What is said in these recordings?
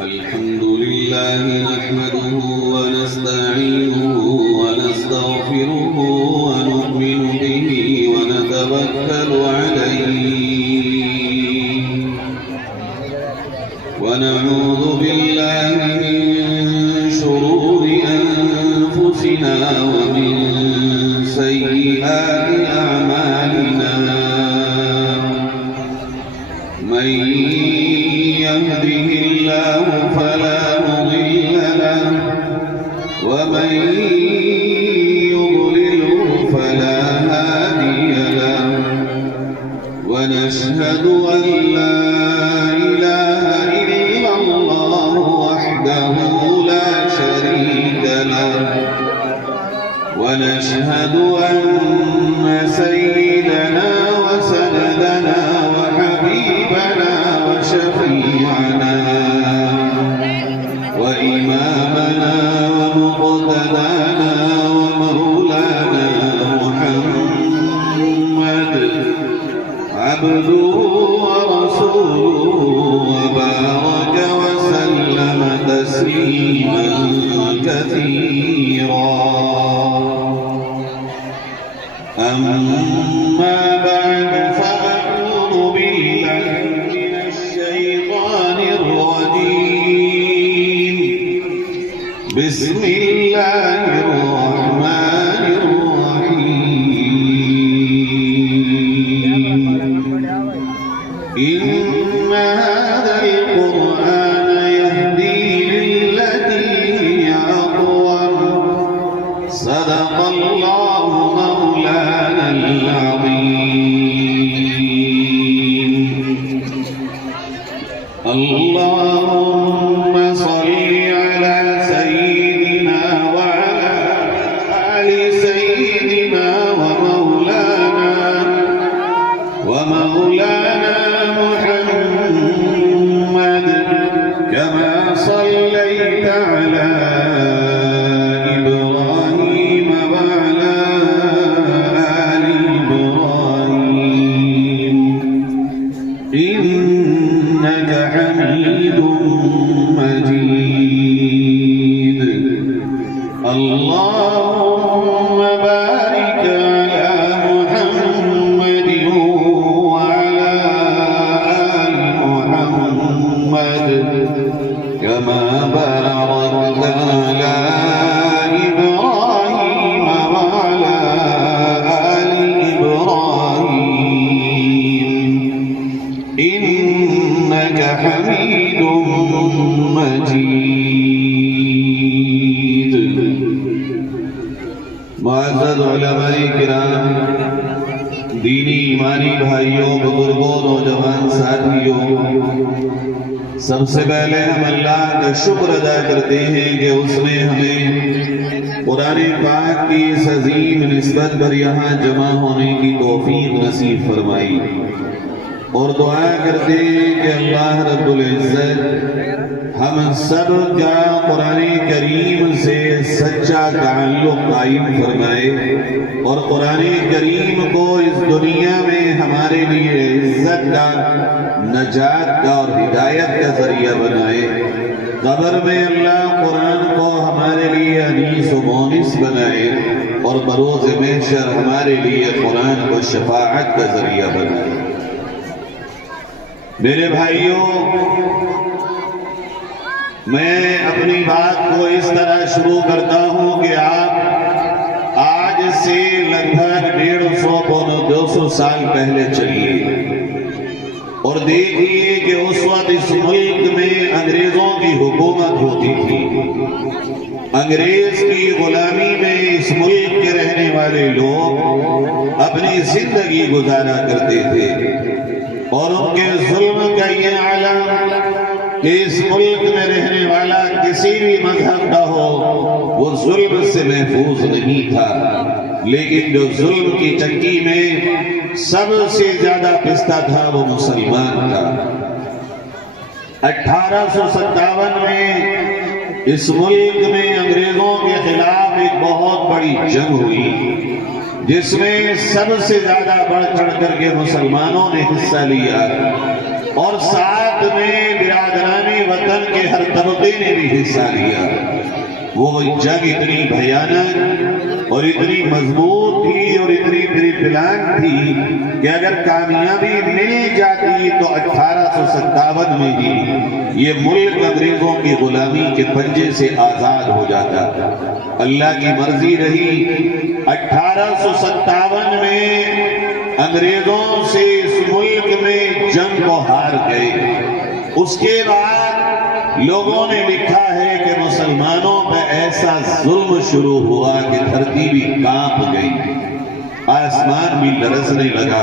الحمد لله نحمده ونستعينه ونستغفره ونؤمن به ونتوكل عليه ونعوذ بالله من شرور أنفسنا ومن سيئات أعمالنا من يهده الله فلا مضل له ومن يضلله فلا هادي له ونشهد أن لا إله إلا الله وحده لا شريك له ونشهد أن سيدنا وسندنا وحبيبنا وشفيعنا وإمامنا ومقتدانا ومولانا محمد عبده ورسوله وبارك وسلم تسليما كثيرا أما بعد فأعوذ بالله من الشيطان الرجيم بسم الله الرحمن الرحيم إن هذا القرآن يهدي للتي هي أقوم صدق الله مولانا العظيم اللهم صل على سيدنا وعلى آل سيدنا ومولانا محمد كما صليت على إبراهيم وعلى آل إبراهيم إنك حميد مجيد اللهم بارك على محمد وعلى آل محمد كما باركت على إبراهيم وعلى آل إبراهيم إنك حميد مجيد معزز علماء کرام دینی ایمانی بھائیوں بزرگوں نوجوان ساتھیوں سب سے پہلے ہم اللہ کا شکر ادا کرتے ہیں کہ اس نے ہمیں قرآن پاک کی اس عظیم نسبت پر یہاں جمع ہونے کی توفیق نصیب فرمائی اور دعا کرتے ہیں کہ اللہ رب العزت ہم سب کا قرآن کریم سے سچا تعلق قائم فرمائے اور قرآن کریم کو اس دنیا میں ہمارے لیے عزت کا نجات کا اور ہدایت کا ذریعہ بنائے قبر میں اللہ قرآن کو ہمارے لیے انیس و مونس بنائے اور بروز محشر ہمارے لیے قرآن کو شفاعت کا ذریعہ بنائے میرے بھائیوں میں اپنی بات کو اس طرح شروع کرتا ہوں کہ آپ آج سے لگ بھگ 150-200 سال پہلے چلیے اور دیکھیے کہ اس وقت اس ملک میں انگریزوں کی حکومت ہوتی تھی انگریز کی غلامی میں اس ملک کے رہنے والے لوگ اپنی زندگی گزارا کرتے تھے اور ان کے ظلم کا یہ عالم کہ اس ملک میں رہنے والا کسی بھی مذہب کا ہو وہ ظلم سے محفوظ نہیں تھا لیکن جو ظلم کی چکی میں سب سے زیادہ پستا تھا وہ مسلمان تھا 1857 میں اس ملک میں انگریزوں کے خلاف ایک بہت بڑی جنگ ہوئی جس میں سب سے زیادہ بڑھ چڑھ کر کے مسلمانوں نے حصہ لیا اور ساتھ میں برادران وطن کے ہر طبقے نے بھی حصہ لیا۔ وہ جنگ اتنی بھیانک اور اتنی مضبوط تھی اور اتنی پلان تھی کہ اگر کامیابی مل جاتی تو 1857 میں ہی یہ ملک انگریزوں کی غلامی کے پنجے سے آزاد ہو جاتا۔ اللہ کی مرضی رہی، 1857 میں انگریزوں سے اس ملک میں جنگ کو ہار گئے۔ اس کے بعد لوگوں نے لکھا ہے کہ مسلمانوں پہ ایسا ظلم شروع ہوا کہ دھرتی بھی کانپ گئی، آسمان بھی لرزنے لگا،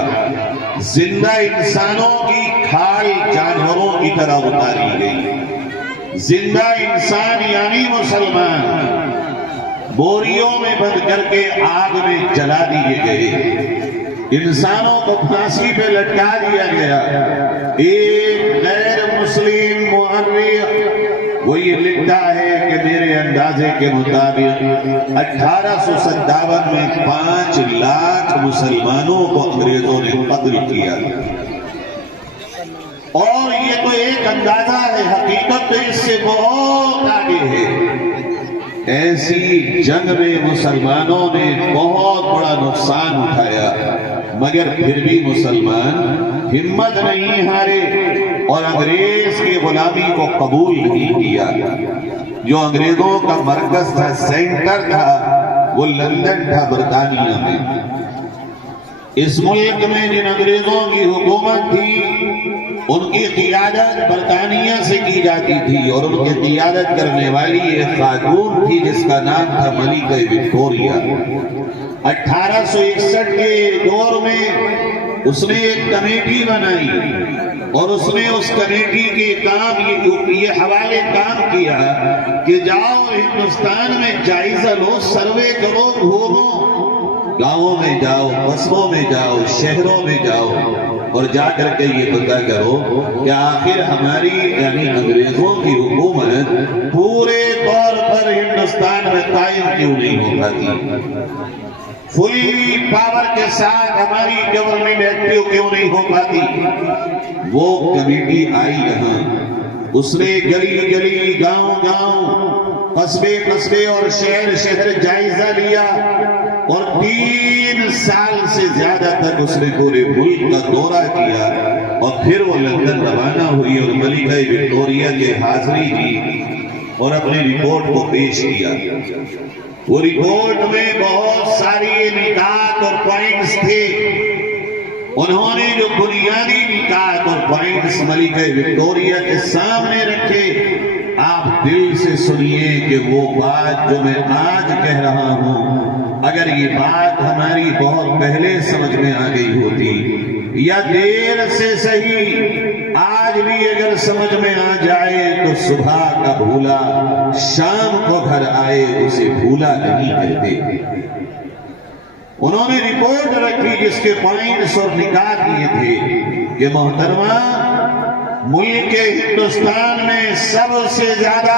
زندہ انسانوں کی کھال جانوروں کی طرح اتاری گئی۔ زندہ انسان یعنی مسلمان بوریوں میں بند کر کے آگ میں جلا دیے گئے، انسانوں کو پھانسی پہ لٹکا دیا گیا۔ ایک غیر مسلم مورخ وہ یہ لکھتا ہے کہ میرے اندازے کے مطابق 1857 میں 5 لاکھ مسلمانوں کو انگریزوں نے قتل کیا، اور یہ تو ایک اندازہ ہے، حقیقت تو اس سے بہت آگے ہے۔ ایسی جنگ میں مسلمانوں نے بہت بڑا نقصان اٹھایا، مگر پھر بھی مسلمان ہمت نہیں ہارے اور انگریز کی غلامی کو قبول نہیں کیا۔ جو انگریزوں کا مرکز تھا، سینٹر تھا، وہ لندن تھا، برطانیہ میں۔ اس ملک میں جن انگریزوں کی حکومت تھی ان کی قیادت برطانیہ سے کی جاتی تھی، اور ان کی قیادت کرنے والی ایک خاتون تھی جس کا نام تھا ملکہ وکٹوریہ۔ 1861 کے دور میں اس نے ایک کمیٹی بنائی، اور اس نے اس کمیٹی کے کام یہ حوالے کام کیا کہ جاؤ ہندوستان میں جائزہ لو، سروے کرو، گھومو، گاؤں میں جاؤ، قصبوں میں جاؤ، شہروں میں جاؤ، اور جا کر کے یہ پتہ کرو کہ آخر ہماری یعنی انگریزوں کی حکومت پورے طور پر ہندوستان میں قائم کیوں نہیں ہو پاتی، فلی پاور کے ساتھ ہماری گورنمنٹ ایکٹیو کیوں نہیں ہو پاتی۔ وہ کمیٹی آئی یہاں، اس نے گلی گلی، گاؤں گاؤں، قصبے قصبے اور شہر شہر جائزہ لیا، اور 3 سال سے زیادہ تک اس نے پورے ملک کا دورہ کیا، اور پھر وہ لندن روانہ ہوئی اور ملکہ وکٹوریہ کے حاضری دی اور اپنی رپورٹ کو پیش کیا۔ وہ رپورٹ میں بہت ساری نکات اور پوائنٹس تھے۔ انہوں نے جو بنیادی نکات اور پوائنٹس ملکہ وکٹوریہ کے سامنے رکھے، آپ دل سے سنیے کہ وہ بات جو میں آج کہہ رہا ہوں، اگر یہ بات ہماری بہت پہلے سمجھ میں آ گئی ہوتی یا دیر سے صحیح آج بھی اگر سمجھ میں آ جائے تو صبح کا بھولا شام کو گھر آئے اسے بھولا نہیں کہتے۔ انہوں نے رپورٹ رکھی جس کے پوائنٹس اور نکات یہ تھے کہ محترمہ، ملک ہندوستان میں سب سے زیادہ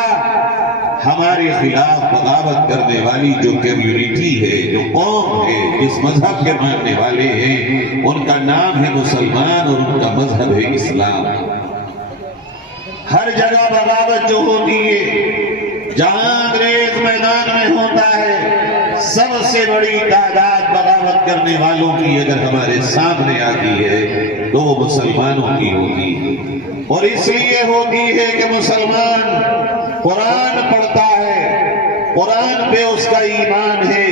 ہمارے خلاف بغاوت کرنے والی جو کمیونٹی ہے، جو قوم ہے، جس مذہب کے ماننے والے ہیں، ان کا نام ہے مسلمان اور ان کا مذہب ہے اسلام۔ ہر جگہ بغاوت جو ہوتی ہے، جہاں انگریز میدان میں ہوتا ہے، سب سے بڑی تعداد بغاوت کرنے والوں کی اگر ہمارے سامنے آتی ہے تو وہ مسلمانوں کی ہوتی ہے، اور اس لیے ہوتی ہے کہ مسلمان قرآن پڑھتا ہے، قرآن پہ اس کا ایمان ہے،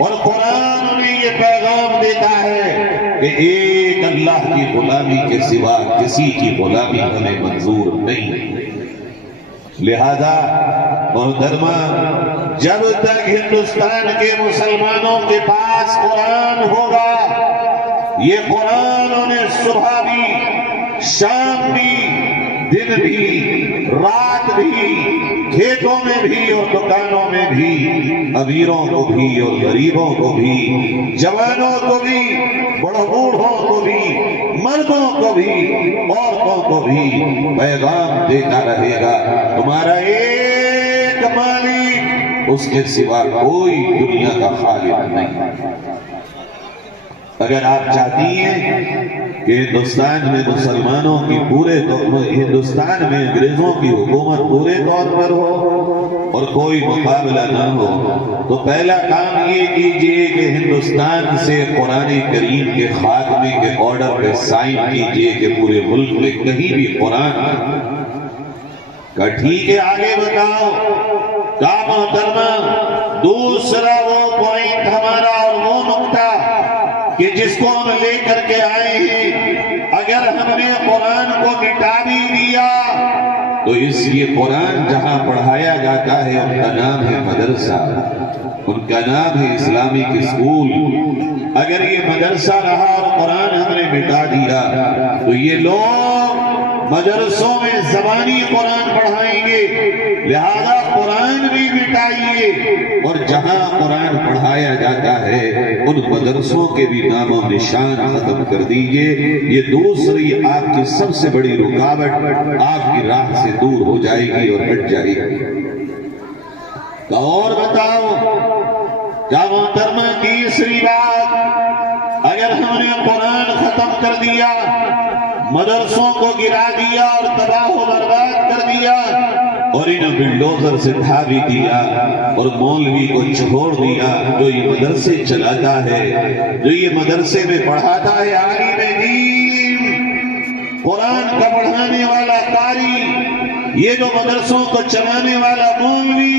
اور قرآن میں یہ پیغام دیتا ہے کہ ایک اللہ کی غلامی کے سوا کسی کی غلامی ہمیں منظور نہیں۔ لہذا محترمہ، جب تک ہندوستان کے مسلمانوں کے پاس قرآن ہوگا، یہ قرآن انہیں صبح بھی، شام بھی، دن بھی، رات بھی، کھیتوں میں بھی اور دکانوں میں بھی، امیروں کو بھی اور غریبوں کو بھی، جوانوں کو بھی، بوڑھوں کو بھی، مردوں کو بھی، عورتوں کو بھی پیغام دیتا رہے گا، تمہارا ایک مالک، اس کے سوا کوئی دنیا کا خالق نہیں۔ اگر آپ چاہتی ہیں کہ ہندوستان میں مسلمانوں کی ہندوستان میں انگریزوں کی حکومت پورے طور پر ہو اور کوئی مقابلہ نہ ہو، تو پہلا کام یہ کیجئے کہ ہندوستان سے قرآن کریم کے خاتمے کے آرڈر پہ سائن کیجئے کہ پورے ملک میں کہیں بھی قرآن کا ٹھیک ہے آگے بتاؤ کیا محترمہ دوسرا وہ پوائنٹ ہمارا اور وہ نقطہ کہ جس کو ہم لے کر کے آئے ہیں، اگر ہم نے قرآن کو مٹا بھی دیا تو اس یہ قرآن جہاں پڑھایا جاتا ہے ان کا نام ہے مدرسہ، ان کا نام ہے اسلامک اسکول۔ اگر یہ مدرسہ رہا اور قرآن ہم نے مٹا دیا تو یہ لوگ مدرسوں میں زبانی قرآن پڑھائیں گے، لہذا قرآن بھی مٹائیے اور جہاں قرآن پڑھایا جاتا ہے ان مدرسوں کے بھی نام و نشان ختم کر دیجئے۔ یہ دوسری آپ کی سب سے بڑی رکاوٹ آپ کی راہ سے دور ہو جائے گی اور ہٹ جائے گی۔ تو اور بتاؤ کیا محترمہ تیسری بات، اگر ہم نے قرآن ختم کر دیا، مدرسوں کو گرا دیا اور تباہ و برباد کر دیا اور انہیں بلڈوزر سے ڈھا بھی دیا اور مولوی کو چھوڑ دیا جو یہ مدرسے چلاتا ہے، جو یہ مدرسے میں پڑھاتا ہے، عالم دین قرآن کا پڑھانے والا قاری، یہ جو مدرسوں کو چلانے والا مولوی،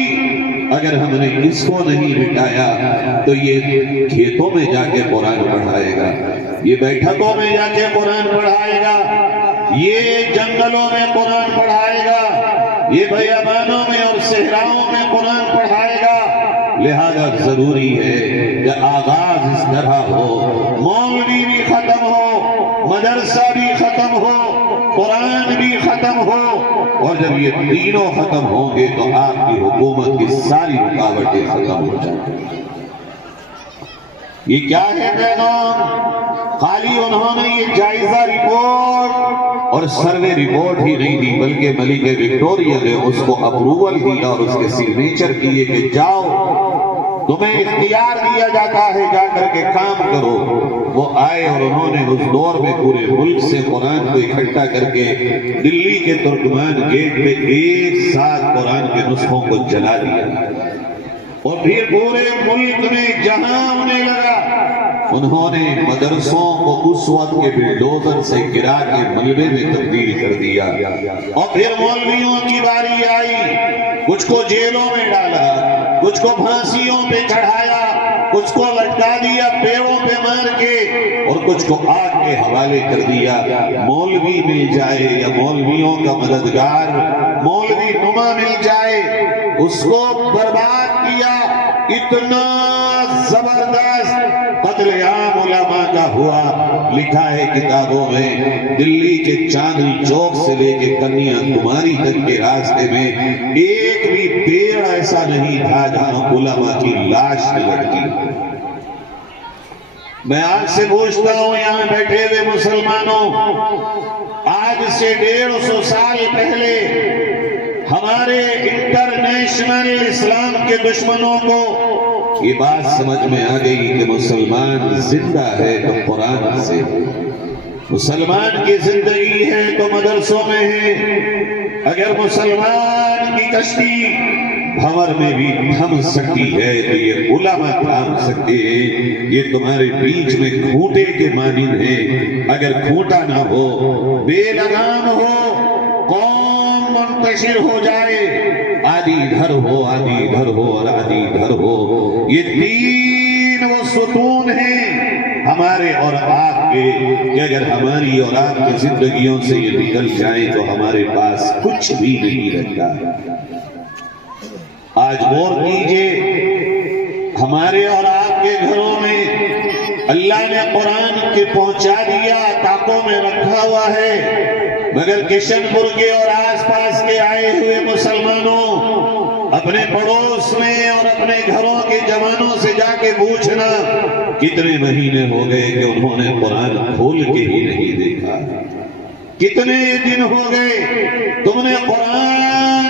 اگر ہم نے اس کو نہیں مٹایا تو یہ کھیتوں میں جا کے قرآن پڑھائے گا، یہ بیٹھکوں میں جا کے قرآن پڑھائے گا، یہ جنگلوں میں قرآن پڑھائے گا، یہ بیابانوں میں اور صحراؤں میں قرآن پڑھائے گا۔ لہذا ضروری ہے کہ آغاز اس طرح ہو، مولوی بھی ختم ہو، مدرسہ بھی ختم ہو، قرآن بھی ختم ہو، اور جب یہ تینوں ختم ہوں گے تو آپ کی حکومت کی ساری رکاوٹیں ختم ہو جائیں گی۔ یہ کیا ہے پیغام؟ خالی انہوں نے یہ جائزہ رپورٹ اور سروے رپورٹ ہی نہیں دی بلکہ ملک وکٹوریہ نے اس کو اپروول دیا اور اس کے سگنیچر کیے کہ جاؤ تمہیں اختیار دیا جاتا ہے جا کر کے کام کرو۔ وہ آئے اور انہوں نے اس دور میں پورے ملک سے قرآن کو اکٹھا کر کے دلی کے ترکمان گیٹ پہ ایک ساتھ قرآن کے نسخوں کو جلا دیا اور پھر پورے ملک میں جہاں انہیں لگا انہوں نے مدرسوں کو اس وقت کے بلڈوزر سے گرا کے ملبے میں تبدیل کر دیا، اور پھر مولویوں کی باری آئی، کچھ کو جیلوں میں ڈالا، کچھ کو پھانسیوں پہ چڑھایا، کچھ کو لٹکا دیا پیڑوں پہ مار کے، اور کچھ کو آگ کے حوالے کر دیا۔ مولوی مل جائے یا مولویوں کا مددگار مولوی نما مل جائے اس کو برباد کیا۔ اتنا زبردست قتل عام علماء کا ہوا، لکھا ہے کتابوں میں، دلی کے چاندنی چوک سے لے کے کنیا کماری تک کے راستے میں ایک بھی پیڑ ایسا نہیں تھا جہاں علماء کی لاش نہ لٹکی۔ میں آج سے پوچھتا ہوں یہاں بیٹھے ہوئے مسلمانوں، آج سے 150 سال پہلے ہمارے انٹرنیشنل اسلام کے دشمنوں کو یہ بات سمجھ میں آ گئی کہ مسلمان زندہ ہے تو قرآن سے، مسلمان کی زندگی ہے تو مدرسوں میں ہے۔ اگر مسلمان کی کشتی بھنور میں بھی تھم سکتی ہے تو یہ علماء تھام سکتے ہیں۔ یہ تمہارے بیچ میں کھوٹے کے مانند ہیں، اگر کھوٹا نہ ہو، بے لگام ہو، قوم منتشر ہو جائے، آدھی ادھر ہو، آدھی ادھر ہو اور آدھی ادھر ہو۔ یہ تین وہ ستون ہیں ہمارے اور آپ کے کہ اگر ہماری اور آپ کی زندگیوں سے یہ نکل جائیں تو ہمارے پاس کچھ بھی نہیں رہتا۔ آج غور کیجئے، ہمارے اور آپ کے گھروں میں اللہ نے قرآن کے پہنچا دیا، طاقوں میں رکھا ہوا ہے، مگر کشن پور کے اور آس پاس کے آئے ہوئے مسلمانوں اپنے پڑوس میں اور اپنے گھروں کے جوانوں سے جا کے پوچھنا کتنے مہینے ہو گئے کہ انہوں نے قرآن کھول کے ہی نہیں دیکھا، کتنے دن ہو گئے تم نے قرآن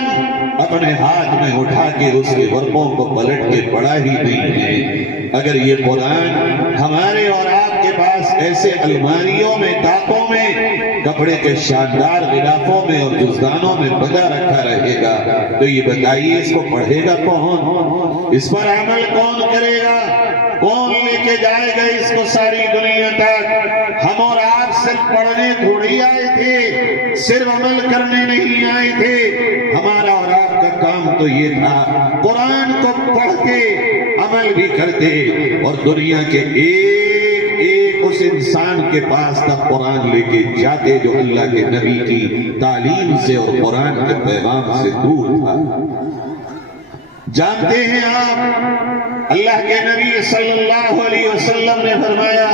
اپنے ہاتھ میں اٹھا کے اس کے ورقوں کو پلٹ کے پڑھا ہی نہیں ہے۔ اگر یہ قرآن ہمارے اور آپ کے پاس ایسے الماریوں میں، طاقوں میں، کپڑے کے شاندار غلافوں میں اور جزدانوں میں بندہ رکھا رہے گا، تو یہ بتائیے اس کو پڑھے گا کون؟ اس پر عمل کون کرے گا؟ کون لے کے جائے گا اس کو ساری دنیا تک؟ ہم اور آپ صرف پڑھنے تھوڑی آئے تھے، صرف عمل کرنے نہیں آئے تھے۔ ہمارا اور آپ کا کام تو یہ تھا قرآن کو پڑھتے عمل بھی کرتے، اور دنیا کے ایک ایک اس انسان کے پاس تک قرآن لے کے جاتے جو اللہ کے نبی کی تعلیم سے اور قرآن کے پیغام سے دور تھا۔ جانتے ہیں آپ، اللہ کے نبی صلی اللہ علیہ وسلم نے فرمایا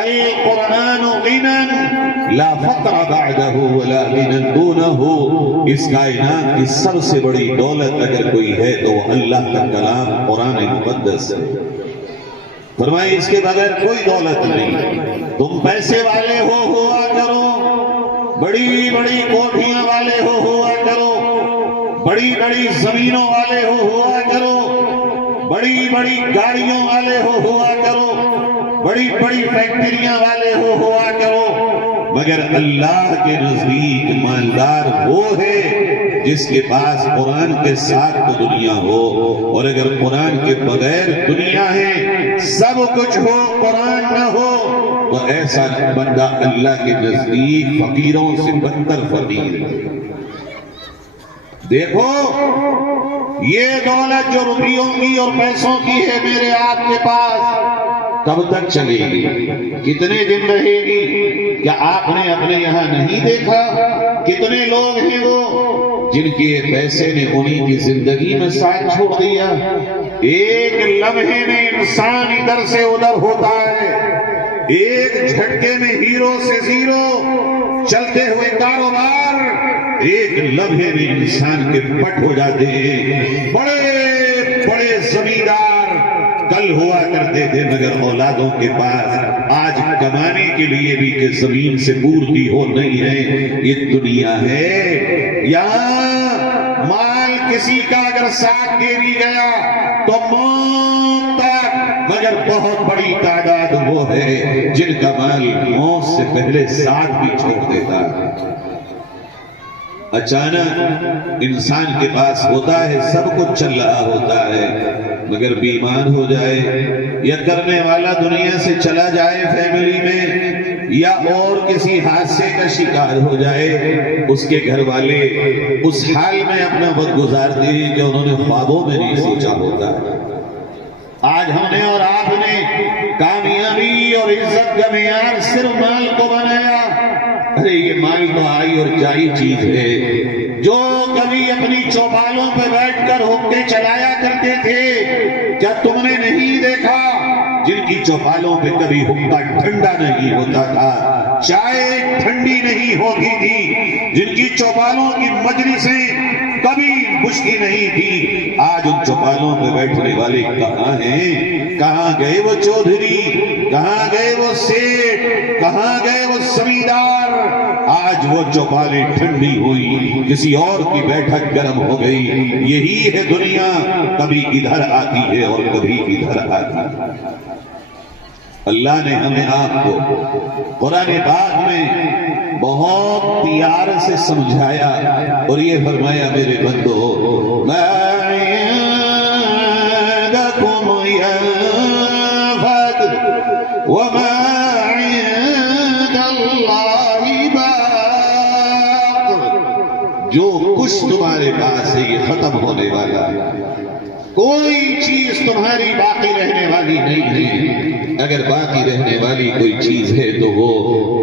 القرآن غنى لا فقر بعده ولا غنى دونه۔ اس کائنات کی سب سے بڑی دولت اگر کوئی ہے تو وہ اللہ کا کلام قرآن مقدس ہے۔ فرمائے اس کے بغیر کوئی دولت نہیں۔ تم پیسے والے ہوا کرو، بڑی بڑی کوٹھیاں والے ہوا کرو، بڑی بڑی زمینوں والے ہوا کرو، بڑی بڑی گاڑیوں والے ہوا کرو، بڑی بڑی فیکٹریاں والے ہوا کرو، مگر اللہ کے نزدیک مالدار وہ ہے جس کے پاس قرآن کے ساتھ تو دنیا ہو، اور اگر قرآن کے بغیر دنیا ہے، سب کچھ ہو، قرآن نہ ہو، تو ایسا بندہ اللہ کے نزدیک فقیروں سے بدتر فقیر ہے۔ دیکھو یہ دولت جو روپیوں کی اور پیسوں کی ہے میرے آپ کے پاس، کب تک چلے گی؟ کتنے دن رہے گی؟ کیا آپ نے اپنے یہاں نہیں دیکھا کتنے لوگ ہیں وہ جن کے پیسے نے انہیں کی زندگی میں ساتھ چھوڑ دیا؟ ایک لمحے میں انسان ادھر سے ادھر ہوتا ہے، ایک جھٹکے میں ہیرو سے زیرو، چلتے ہوئے کاروبار ایک لمحے میں انسان کے پٹ ہو جاتے ہیں۔ بڑے بڑے زمیندار کل ہوا کرتے تھے مگر اولادوں کے پاس آج کمانے کے لیے بھی کہ زمین سے پورتی ہو نہیں ہے۔ یہ دنیا ہے، یہاں مال کسی کا اگر ساتھ دے بھی گیا تو موت تک، مگر بہت بڑی تعداد وہ ہے جن کا مال موت سے پہلے ساتھ بھی چھوڑ دیتا ہے۔ اچانک انسان کے پاس ہوتا ہے، سب کچھ چل رہا ہوتا ہے، مگر بیمار ہو جائے یا کرنے والا دنیا سے چلا جائے فیملی میں، یا اور کسی حادثے کا شکار ہو جائے، اس کے گھر والے اس حال میں اپنا وقت گزارتے ہیں جو انہوں نے خوابوں میں نہیں سوچا ہوتا ہے۔ آج ہم نے اور آپ نے کامیابی اور عزت کا معیار صرف مال کو بنایا۔ ارے یہ مال تو آئی اور جائی چیز ہے۔ جو کبھی اپنی چوپالوں پہ بیٹھ کر حکے چلایا کرتے تھے، کیا تم نے نہیں دیکھا جن کی چوپالوں پہ کبھی حکا ٹھنڈا نہیں ہوتا تھا، چائے ٹھنڈی نہیں ہوتی تھی، جن کی چوپالوں کی مجلسیں کبھی بجھتی نہیں تھی، آج ان چوپالوں پہ بیٹھنے والے کہاں ہیں؟ کہاں گئے وہ چودھری؟ کہاں گئے وہ سیٹ؟ کہاں گئے وہ زمیندار؟ آج وہ چوپالیں ٹھنڈی ہوئی، کسی اور کی بیٹھک گرم ہو گئی۔ یہی ہے دنیا، کبھی ادھر آتی ہے اور کبھی ادھر آتی ہے۔ اللہ نے ہمیں آپ کو قرآن پاک میں بہت پیار سے سمجھایا اور یہ فرمایا میرے بندو ما عندکم ينفد وما عند اللہ باق۔ جو کچھ تمہارے پاس ہے یہ ختم ہونے والا ہے، کوئی چیز تمہاری باقی رہنے والی نہیں ہے۔ اگر باقی رہنے والی کوئی چیز ہے تو وہ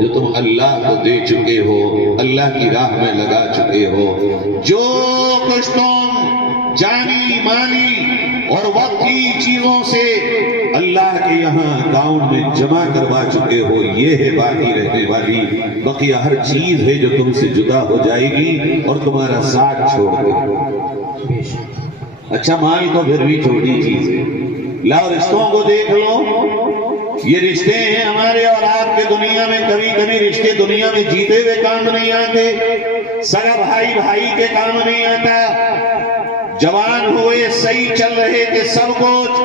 جو تم اللہ کو دے چکے ہو، اللہ کی راہ میں لگا چکے ہو، جو کچھ تم جانی مالی اور وقتی چیزوں سے اللہ کے یہاں اکاؤنٹ میں جمع کروا چکے ہو، یہ ہے باقی رہنے والی۔ بقیہ ہر چیز ہے جو تم سے جدا ہو جائے گی اور تمہارا ساتھ چھوڑ دے گی۔ اچھا مال تو پھر بھی چھوٹی چیز ہے، لاؤ رشتوں کو دیکھ لو۔ یہ رشتے ہیں ہمارے اور آپ کے دنیا میں، کبھی کبھی رشتے دنیا میں جیتے ہوئے کام نہیں آتے، سگا بھائی بھائی کے کام نہیں آتا۔ جوان ہوئے صحیح چل رہے تھے سب کچھ،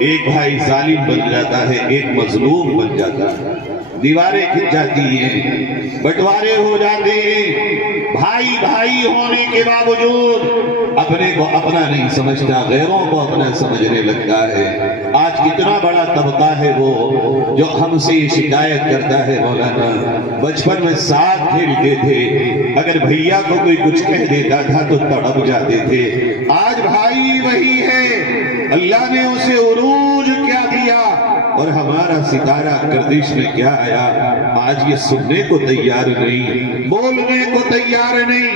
ایک بھائی ظالم بن جاتا ہے، ایک مظلوم بن جاتا ہے۔ دیواریں کھنچ جاتی ہیں، بٹوارے ہو جاتے ہیں، بھائی بھائی ہونے کے باوجود اپنے کو اپنا نہیں سمجھتا، غیروں کو اپنا سمجھنے لگتا ہے۔ آج کتنا بڑا طبقہ ہے وہ جو ہم سے شکایت کرتا ہے، مولانا بچپن میں ساتھ کھیلتے تھے، اگر بھیا کو کوئی کچھ کہہ دیتا تھا تو تڑپ جاتے تھے۔ آج بھائی وہی ہے، اللہ نے اسے عروج کیا دیا اور ہمارا ستارہ گردش میں کیا آیا، آج یہ سننے کو تیار نہیں، بولنے کو تیار نہیں،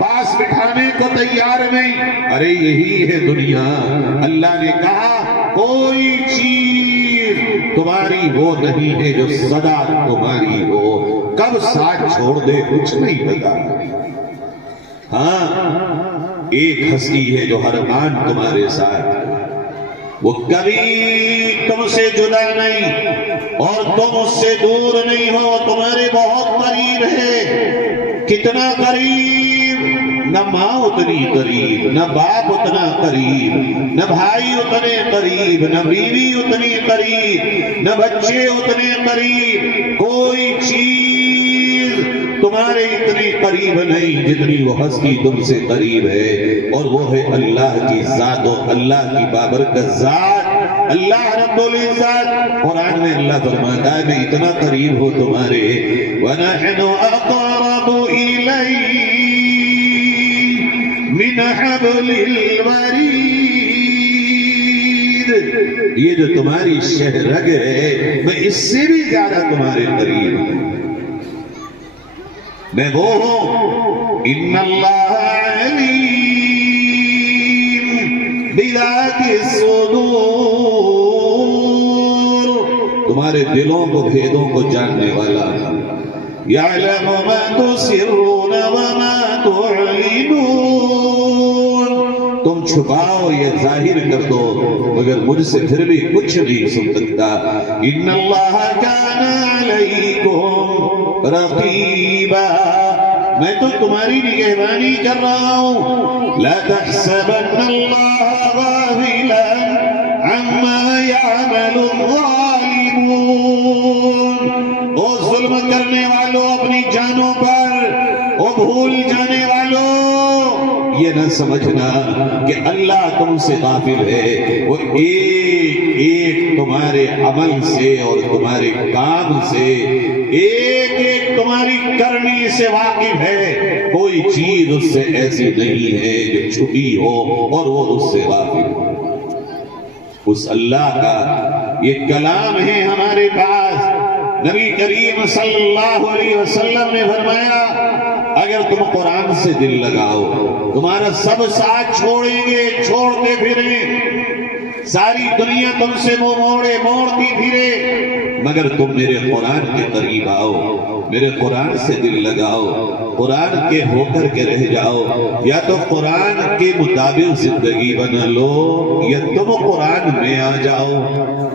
پاس بٹھانے کو تیار نہیں۔ ارے یہی ہے دنیا۔ اللہ نے کہا کوئی چیز تمہاری وہ نہیں ہے جو سدا تمہاری ہو، کب ساتھ چھوڑ دے کچھ نہیں پتا۔ ہاں ایک ہستی ہے جو ہر آن تمہارے ساتھ، وہ کبھی تم سے جدا نہیں اور تم اس سے دور نہیں ہو، تمہارے بہت قریب ہے۔ کتنا قریب؟ نہ ماں اتنی قریب، نہ باپ اتنا قریب، نہ بھائی اتنے قریب، نہ بیوی اتنی قریب، نہ بچے اتنے قریب، کوئی چیز تمہارے اتنی قریب نہیں جتنی وہ ہستی تم سے قریب ہے، اور وہ ہے اللہ کی ذات و اللہ کی بابرکت ذات، اللہ رب العزت۔ قرآن میں اللہ فرماتا ہے میں اتنا قریب ہوں تمہارے، وَنَحْنُ أَقْرَبُ إِلَيْهِ مِنْ حَبْلِ الْوَرِيدِ۔ یہ جو تمہاری شہ رگ ہے میں اس سے بھی زیادہ تمہارے قریب ہوں، میں وہ ہوں۔ ان اللہ علیم بذات الصدور، تمہارے دلوں کو بھیدوں کو جاننے والا، یعلم ما تسرون وما تعلنون، تم چھپاؤ یا ظاہر کر دو مگر مجھ سے پھر بھی کچھ نہیں سن سکتا۔ ان اللہ کان علیکم رقیبا، میں تو تمہاری نگہبانی کر رہا ہوں۔ لا تحسبن اللہ غافلا عما يعمل الظالمون، او ظلم کرنے والوں اپنی جانوں پر، او بھول جانے والوں یہ نہ سمجھنا کہ اللہ تم سے غافل ہے، وہ ایک ایک تمہارے عمل سے اور تمہارے کام سے، ایک ایک تمہاری کرنی سے واقف ہے، کوئی چیز اس سے ایسی نہیں ہے جو چھپی ہو اور وہ اس سے واقف ہو۔ اس اللہ کا یہ کلام ہے ہمارے پاس۔ نبی کریم صلی اللہ علیہ وسلم نے فرمایا اگر تم قرآن سے دل لگاؤ تمہارا سب ساتھ چھوڑیں گے، چھوڑتے پھریں، ساری دنیا تم سے منہ موڑے موڑتی پھرے، مگر تم میرے قرآن کے قریب آؤ، میرے قرآن سے دل لگاؤ، قرآن کے ہو کر کے رہ جاؤ، یا تو قرآن کے مطابق زندگی بنا لو یا تم قرآن میں آ جاؤ۔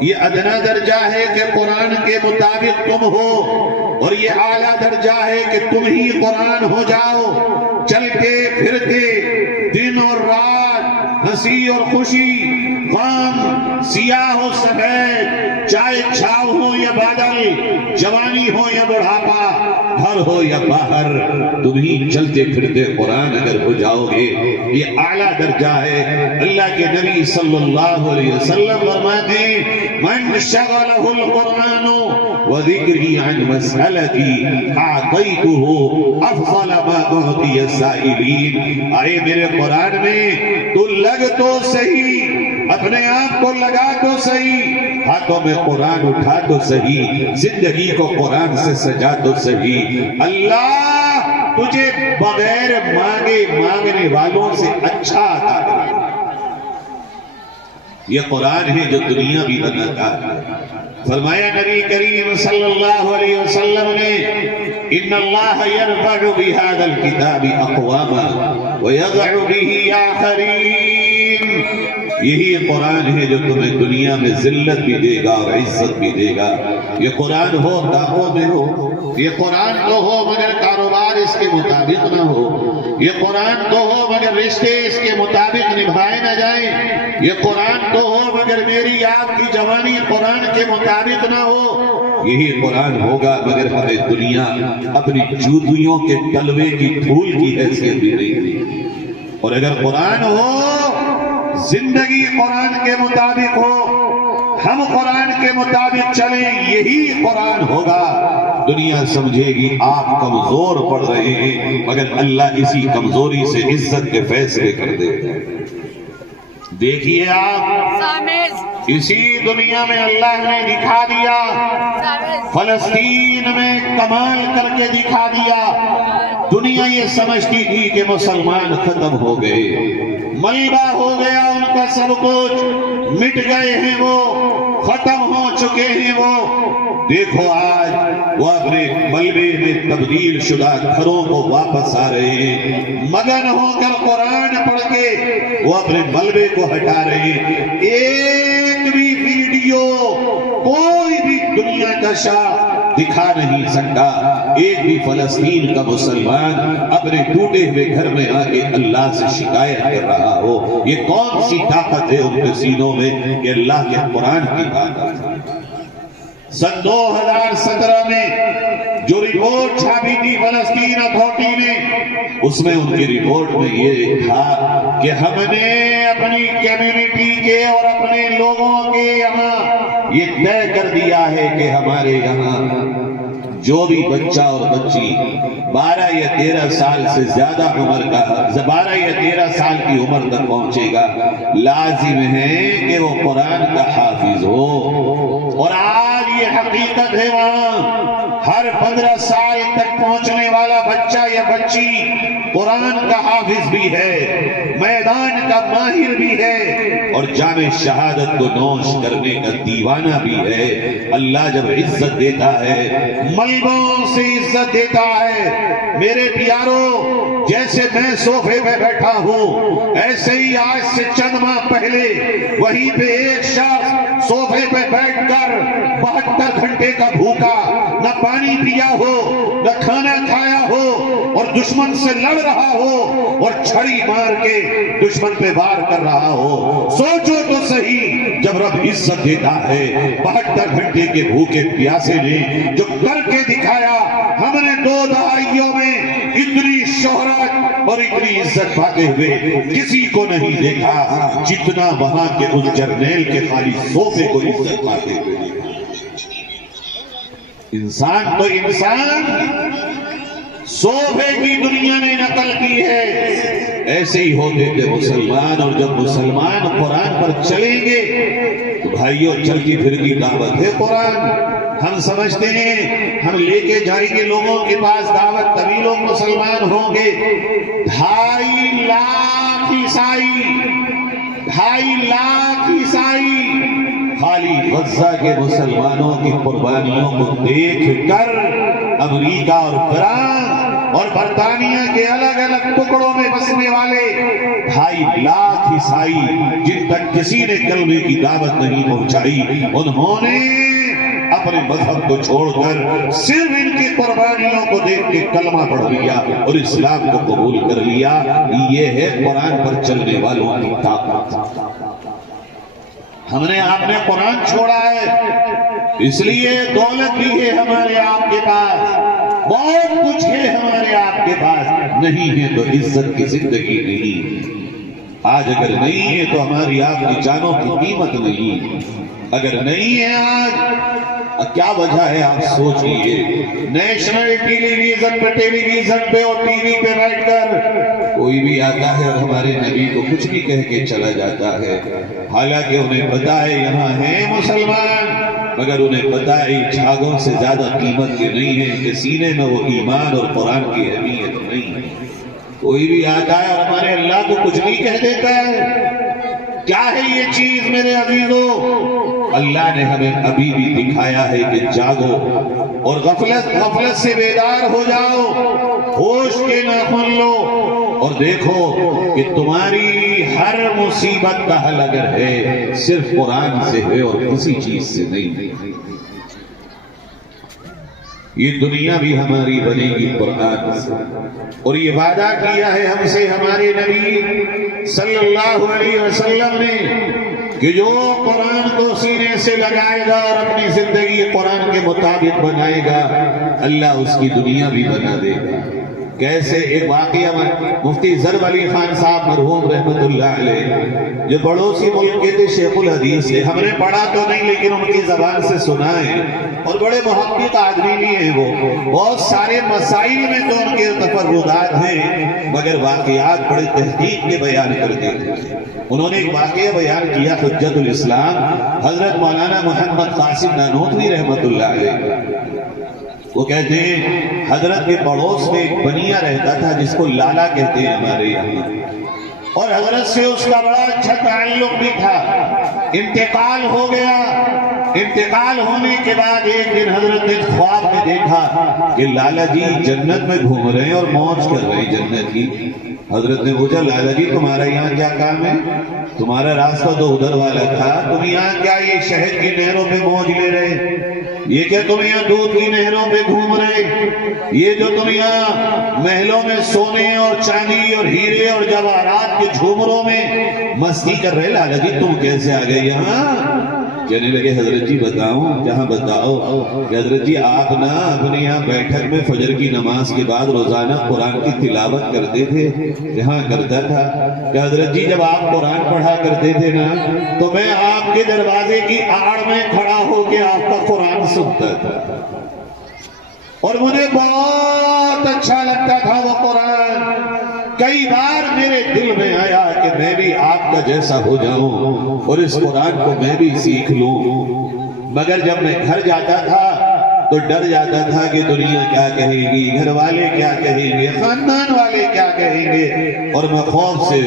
یہ ادنا درجہ ہے کہ قرآن کے مطابق تم ہو، اور یہ اعلیٰ درجہ ہے کہ تم ہی قرآن ہو جاؤ۔ چلتے پھرتے دن اور رات، ہنسی اور خوشی، غم، سیاہ و سفید، چاہے چھاؤ ہو یا بادل، جوانی ہو یا بڑھاپا، گھر ہو یا باہر، تم ہی چلتے پھرتے قرآن اگر ہو جاؤ گے، یہ اعلیٰ درجہ ہے۔ اللہ کے نبی صلی اللہ علیہ وسلم فرماتے ہیں من شغلہ القرآن وذکری عن مسئلتی اعطیتہ افضل ما اعطی السائلین۔ آئے میرے قرآن میں تو لگ تو صحیح، اپنے آپ کو لگا تو صحیح، ہاتھوں میں قرآن اٹھا تو صحیح، زندگی کو قرآن سے سجا تو صحیح۔ اللہ تجھے بغیر مانگے مانگنے والوں سے اچھا عطا کرے۔ یہ قرآن ہے جو دنیا بھی بناتا ہے۔ فرمایا نبی کریم صلی اللہ علیہ وسلم نے ان اللہ یرفع بهذا الكتاب اقواما ويضع به آخرین، یہی قرآن ہے جو تمہیں دنیا میں ذلت بھی دے گا اور عزت بھی دے گا۔ یہ قرآن ہو دعووں میں ہو، یہ قرآن تو ہو مگر کاروبار اس کے مطابق نہ ہو، یہ قرآن تو ہو مگر رشتے اس کے مطابق نبھائے نہ جائیں، یہ قرآن تو ہو مگر میری میری آپ کی جوانی قرآن کے مطابق نہ ہو، یہی قرآن ہوگا مگر ہمیں دنیا اپنی جوتیوں کے تلوے کی دھول کی حیثیت بھی نہیں دی۔ اور اگر قرآن ہو، زندگی قرآن کے مطابق ہو، ہم قرآن کے مطابق چلیں، یہی قرآن ہوگا، دنیا سمجھے گی آپ کمزور پڑ رہے ہیں، مگر اللہ اسی کمزوری سے عزت کے فیصلے کر دے گا۔ دیکھیے آپ، اسی دنیا میں اللہ نے دکھا دیا، فلسطین میں کمال کر کے دکھا دیا۔ دنیا یہ سمجھتی تھی کہ مسلمان ختم ہو گئے، ملبہ ہو گیا ان کا سب کچھ، مٹ گئے ہیں وہ، ختم ہو چکے ہیں وہ۔ دیکھو آج وہ اپنے ملبے میں تبدیل شدہ گھروں کو واپس آ رہے ہیں، مگن ہو کر قرآن پڑھ کے وہ اپنے ملبے کو ہٹا رہے ہیں۔ ایک بھی ویڈیو کوئی بھی دنیا کا شاہ دکھا نہیں سکتا، ایک بھی فلسطین کا مسلمان اپنے ٹوٹے ہوئے گھر میں آ کے اللہ سے شکایت کر رہا ہو۔ یہ کون سی طاقت ہے ان کے سینوں میں کہ اللہ کے قرآن کی طاقت ہے۔ سن 2017 میں جو رپورٹ چھاپی تھی فلسطین اتھارٹی نے، اس میں ان کی رپورٹ میں یہ تھا کہ ہم نے اپنی کمیونٹی کے اور اپنے لوگوں کے یہاں یہ طے کر دیا ہے کہ ہمارے یہاں جو بھی بچہ اور بچی 12 یا 13 سال سے زیادہ عمر کا 12 یا 13 سال کی عمر تک پہنچے گا، لازم ہے کہ وہ قرآن کا حافظ ہو۔ اور آج یہ حقیقت ہے، وہاں ہر 15 سال تک پہنچنے والا بچہ یا بچی قرآن کا حافظ بھی ہے، میدان کا ماہر بھی ہے، اور جام شہادت کو نوش کرنے کا دیوانہ بھی ہے۔ اللہ جب عزت دیتا ہے، ملبوں سے عزت دیتا ہے۔ میرے پیارو، جیسے میں صوفے پہ بیٹھا ہوں، ایسے ہی آج سے چند ماہ پہلے وہیں پہ ایک شخص صوفے پہ بیٹھ کر 72 گھنٹے کا بھوکا، نہ پانی پیا ہو، نہ کھانا کھایا ہو، اور دشمن سے لڑ رہا ہو اور چھڑی مار کے دشمن پہ وار کر رہا ہو۔ سوچو تو صحیح، جب رب عزت دیتا ہے، 72 گھنٹے کے بھوکے پیاسے نے جو کر کے دکھایا، ہم نے 2 دہائیوں میں اتنی شہرت اور اتنی عزت پاتے ہوئے کسی کو نہیں دیکھا جتنا وہاں کے اس جرنیل کے خالی صوفے کو عزت پاتے ہوئے دیکھا۔ انسان تو انسان صوفے کی دنیا نے نقل کی ہے، ایسے ہی ہوتے تھے مسلمان۔ اور جب مسلمان قرآن پر چلیں گے تو بھائیوں، چلتی پھرتی دعوت ہے قرآن۔ ہم سمجھتے ہیں ہم لے کے جائیں گے لوگوں کے پاس دعوت، تبھی لوگ مسلمان ہوں گے۔ 2.5 لاکھ عیسائی، 2.5 لاکھ عیسائی خالی غزہ کے مسلمانوں کی قربانیوں کو دیکھ کر امریکہ اور فرانس اور برطانیہ کے الگ الگ ٹکڑوں میں بسنے والے 2.5 لاکھ عیسائی، جن تک کسی نے کلمے کی دعوت نہیں پہنچائی، انہوں نے اپنے مذہب کو چھوڑ کر صرف ان کی قربانیوں کو دیکھ کے کلمہ پڑھ لیا اور اسلام کو قبول کر لیا۔ یہ ہے قرآن پر چلنے والوں کی طاقت۔ ہم نے آپ نے قرآن چھوڑا ہے، اس لیے دولت بھی ہے ہمارے آپ کے پاس، بہت کچھ ہے ہمارے آپ کے پاس، نہیں ہے تو عزت کی زندگی نہیں۔ آج اگر نہیں ہے تو ہماری آپ کی جانوں کی قیمت نہیں۔ اگر نہیں ہے آج، کیا وجہ ہے آپ سوچئے؟ نیشنل ٹیلی ویژن پہ اور ٹی وی پہ بیٹھ کر کوئی بھی آتا ہے اور ہمارے نبی کو کچھ بھی کہہ کے چلا جاتا ہے، حالانکہ انہیں پتا ہے یہاں ہیں مسلمان، مگر انہیں پتا ہے چھاگوں سے زیادہ قیمت کے نہیں ہے، کہ سینے میں وہ ایمان اور قرآن کی اہمیت نہیں ہے۔ کوئی بھی آتا ہے اور ہمارے اللہ کو کچھ بھی کہہ دیتا ہے۔ کیا ہے یہ چیز میرے عزیزوں؟ اللہ نے ہمیں ابھی بھی دکھایا ہے کہ جاگو اور غفلت سے بیدار ہو جاؤ، ہوش کے ناخن لو اور دیکھو کہ تمہاری ہر مصیبت کا حل اگر ہے صرف قرآن سے ہے اور کسی چیز سے نہیں۔ یہ دنیا بھی ہماری بنے گی قرآن سے، اور یہ وعدہ کیا ہے ہم سے ہمارے نبی صلی اللہ علیہ وسلم نے کہ جو قرآن کو سینے سے لگائے گا اور اپنی زندگی قرآن کے مطابق بنائے گا، اللہ اس کی دنیا بھی بنا دے گا۔ کیسے؟ ایک واقعہ مفتی ضرب علی خان صاحب مرحوم رحمت اللہ علیہ، جو پڑوسی ملک کے تھے، شیخ الحدیث تھے، ہم نے پڑھا تو نہیں لیکن ان کی زبان سے سنا ہے، اور بڑے محقق آدمی بھی ہیں وہ، بہت سارے مسائل میں تو ان کے تفردات ہیں، مگر واقعات بڑے تحقیق کے بیان کرتے ہیں۔ انہوں نے ایک واقعہ بیان کیا، حجت الاسلام حضرت مولانا محمد قاسم نانوتوی رحمت اللہ علیہ۔ وہ کہتے ہیں حضرت کے پڑوس میں ایک بنیا رہتا تھا جس کو لالا کہتے ہیں ہمارے یہاں، اور حضرت سے اس کا بڑا اچھا تعلق بھی تھا۔ انتقال ہو گیا، انتقال ہونے کے بعد ایک دن حضرت نے خواب میں دیکھا کہ لالا جی جنت میں گھوم رہے ہیں اور موج کر رہے ہیں جنت کی۔ حضرت نے پوچھا، لالا جی تمہارا یہاں کیا کام ہے؟ تمہارا راستہ تو ادھر والا تھا، تم یہاں کیا یہ شہد کی نہروں پہ موج لے رہے؟ یہ کیا تم یہاں دودھ کی نہروں پہ گھوم رہے؟ یہ جو تم یہاں محلوں میں سونے اور چاندی اور ہیرے اور جواہرات کے جھومروں میں مستی کر رہے، لالا جی تم کیسے آ گئے یہاں؟ کہنے لگے حضرت جی بتاؤں؟ کہاں بتاؤ؟ کہ حضرت جی آپ نا اپنے یہاں بیٹھک میں فجر کی نماز کے بعد روزانہ قرآن کی تلاوت کرتے تھے، یہاں کرتا تھا۔ کہ حضرت جی جب آپ قرآن پڑھا کرتے تھے نا تو میں آپ کے دروازے کی آڑ میں کھڑا ہو کے آپ کا قرآن سنتا تھا، اور مجھے بہت اچھا لگتا تھا وہ قرآن۔ کئی بار میرے دل میں آیا کہ میں بھی آپ کا جیسا ہو جاؤں اور اس قرآن کو میں بھی سیکھ لوں، مگر جب میں گھر جاتا تھا تو ڈر جاتا تھا کہ دنیا کیا کہے گی، گھر والے کیا کہیں گے، خاندان والے کیا کہیں گے، اور میں خوف سے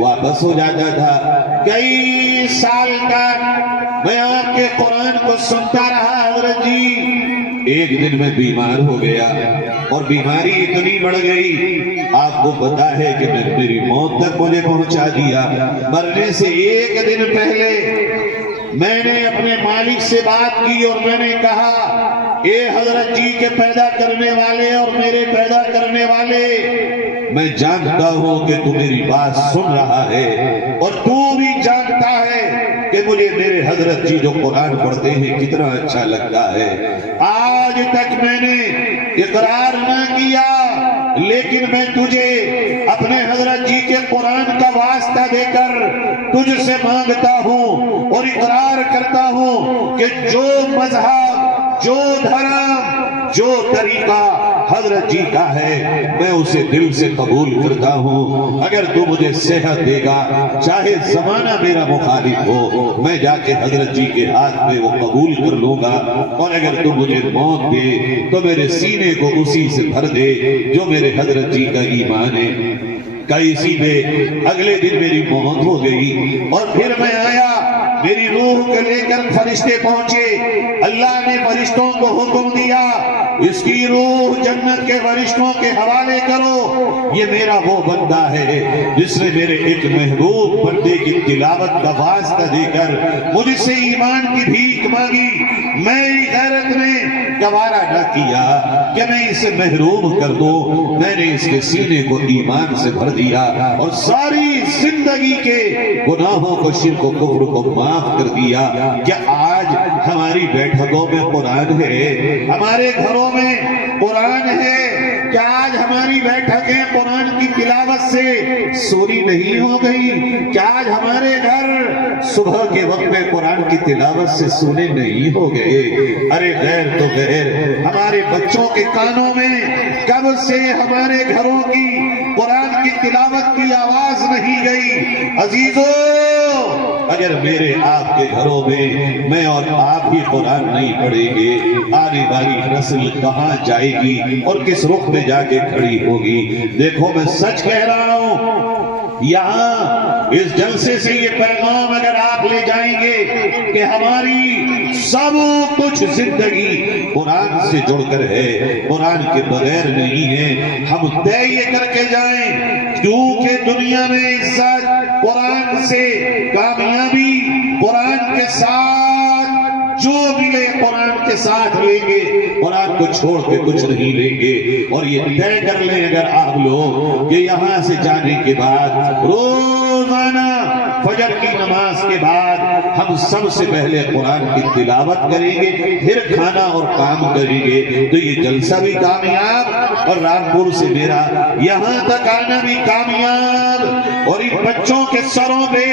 واپس ہو جاتا تھا۔ کئی سال تک میں آپ کے قرآن کو سنتا رہا حضرت جی۔ ایک دن میں بیمار ہو گیا اور بیماری اتنی بڑھ گئی، آپ کو پتا ہے کہ میری موت تک مجھے پہنچا دیا۔ مرنے سے ایک دن پہلے میں نے اپنے مالک سے بات کی اور میں نے کہا، اے حضرت جی کے پیدا کرنے والے اور میرے پیدا کرنے والے، میں جانتا ہوں کہ تو میری بات سن رہا ہے اور تو بھی جانتا ہے کہ مجھے میرے حضرت جی جو قرآن پڑھتے ہیں کتنا اچھا لگتا ہے۔ آج تک میں نے اقرار نہ کیا لیکن میں تجھے اپنے حضرت جی کے قرآن کا واسطہ دے کر تجھ سے مانگتا ہوں اور اقرار کرتا ہوں کہ جو مذہب، جو دھرم، جو طریقہ حضرت جی کا ہے میں اسے دل سے قبول کرتا ہوں۔ اگر تو مجھے صحت دے گا، چاہے زمانہ میرا مخالف ہو، میں جا کے حضرت جی کے ہاتھ میں وہ قبول کر لوں گا، اور اگر تو مجھے موت دے تو میرے سینے کو اسی سے بھر دے جو میرے حضرت جی کا ایمان ہے۔ اسی پہ اگلے دن میری موت ہو گئی اور پھر میں آیا، میری روح کو لے کر فرشتے پہنچے، اللہ نے فرشتوں کو حکم دیا اس کی روح جنت کے فرشتوں کے حوالے کرو، یہ میرا وہ بندہ ہے جس نے میرے ایک محبوب بندے کی تلاوت کا واسطہ دے کر مجھ سے ایمان کی بھیک مانگی۔ میری غیرت نے گوارا نہ کیا کہ میں اسے محروم کر دوں، میں نے اس کے سینے کو ایمان سے بھر دیا اور ساری زندگی کے گناہوں کو، شرک و کفر کو معاف کر دیا۔ کیا آج ہماری بیٹھکوں میں قرآن ہے؟ ہمارے گھروں میں قرآن ہے؟ کیا آج ہماری بیٹھکیں قرآن کی تلاوت سے سوری نہیں ہو گئی؟ کیا آج ہمارے گھر صبح کے وقت میں قرآن کی تلاوت سے سونے نہیں ہو گئے؟ ارے غیر تو غیر، ہمارے بچوں کے کانوں میں کب سے ہمارے گھروں کی قرآن کی تلاوت کی آواز نہیں گئی؟ عزیزو، اگر میرے آپ کے گھروں میں اور آپ ہی قرآن نہیں پڑھیں گے، آنے والی نسل کہاں جائے گی اور کس رخ میں جا کے کھڑی ہوگی؟ دیکھو میں سچ کہہ رہا ہوں، یہاں اس جلسے سے یہ پیغام اگر آپ لے جائیں گے کہ ہماری سب کچھ زندگی قرآن سے جڑ کر ہے، قرآن کے بغیر نہیں ہے، ہم طے یہ کر کے جائیں کیونکہ دنیا میں عزت قرآن سے، کامیابی قرآن کے ساتھ، جو ملے قرآن کے ساتھ لیں گے، قرآن کو چھوڑ کے کچھ نہیں لیں گے۔ اور یہ طے کر لیں اگر آپ لوگ کہ یہاں سے جانے کے بعد روزانہ فجر کی نماز کے بعد ہم سب سے پہلے قرآن کی تلاوت کریں گے، پھر کھانا اور کام کریں گے، تو یہ جلسہ بھی کامیاب اور رامپور سے میرا یہاں تک آنا بھی کامیاب اور ان بچوں کے سروں پہ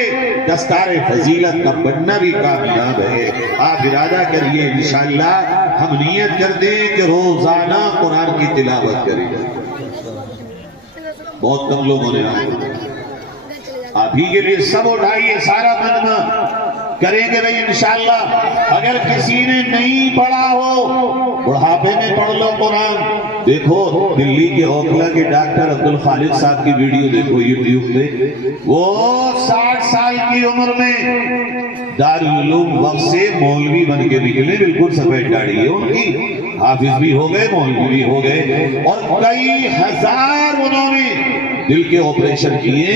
دستار فضیلت کا بننا بھی کامیاب ہے۔ آپ ارادہ کریے انشاءاللہ ہم نیت کر دیں کہ روزانہ قرآن کی تلاوت کریں گے۔ بہت کم لوگوں نے آپ ہی کے لیے سب اٹھائیے، سارا مجمع کریں گے بھئی انشاءاللہ۔ اگر کسی نے نہیں پڑھا ہو بڑھاپے میں پڑھ لو قرآن۔ دیکھو دلی کے اوکھلا کے ڈاکٹر عبدالخالق صاحب کی ویڈیو دیکھو یوٹیوب پہ، وہ 60 سال کی عمر میں دارالعلوم وقت سے مولوی بن کے نکلے، بالکل سفید داڑھی ہے ان کی، حافظ بھی ہو گئے، مولوی بھی ہو گئے، اور کئی ہزار انہوں نے دل کے آپریشن کیے۔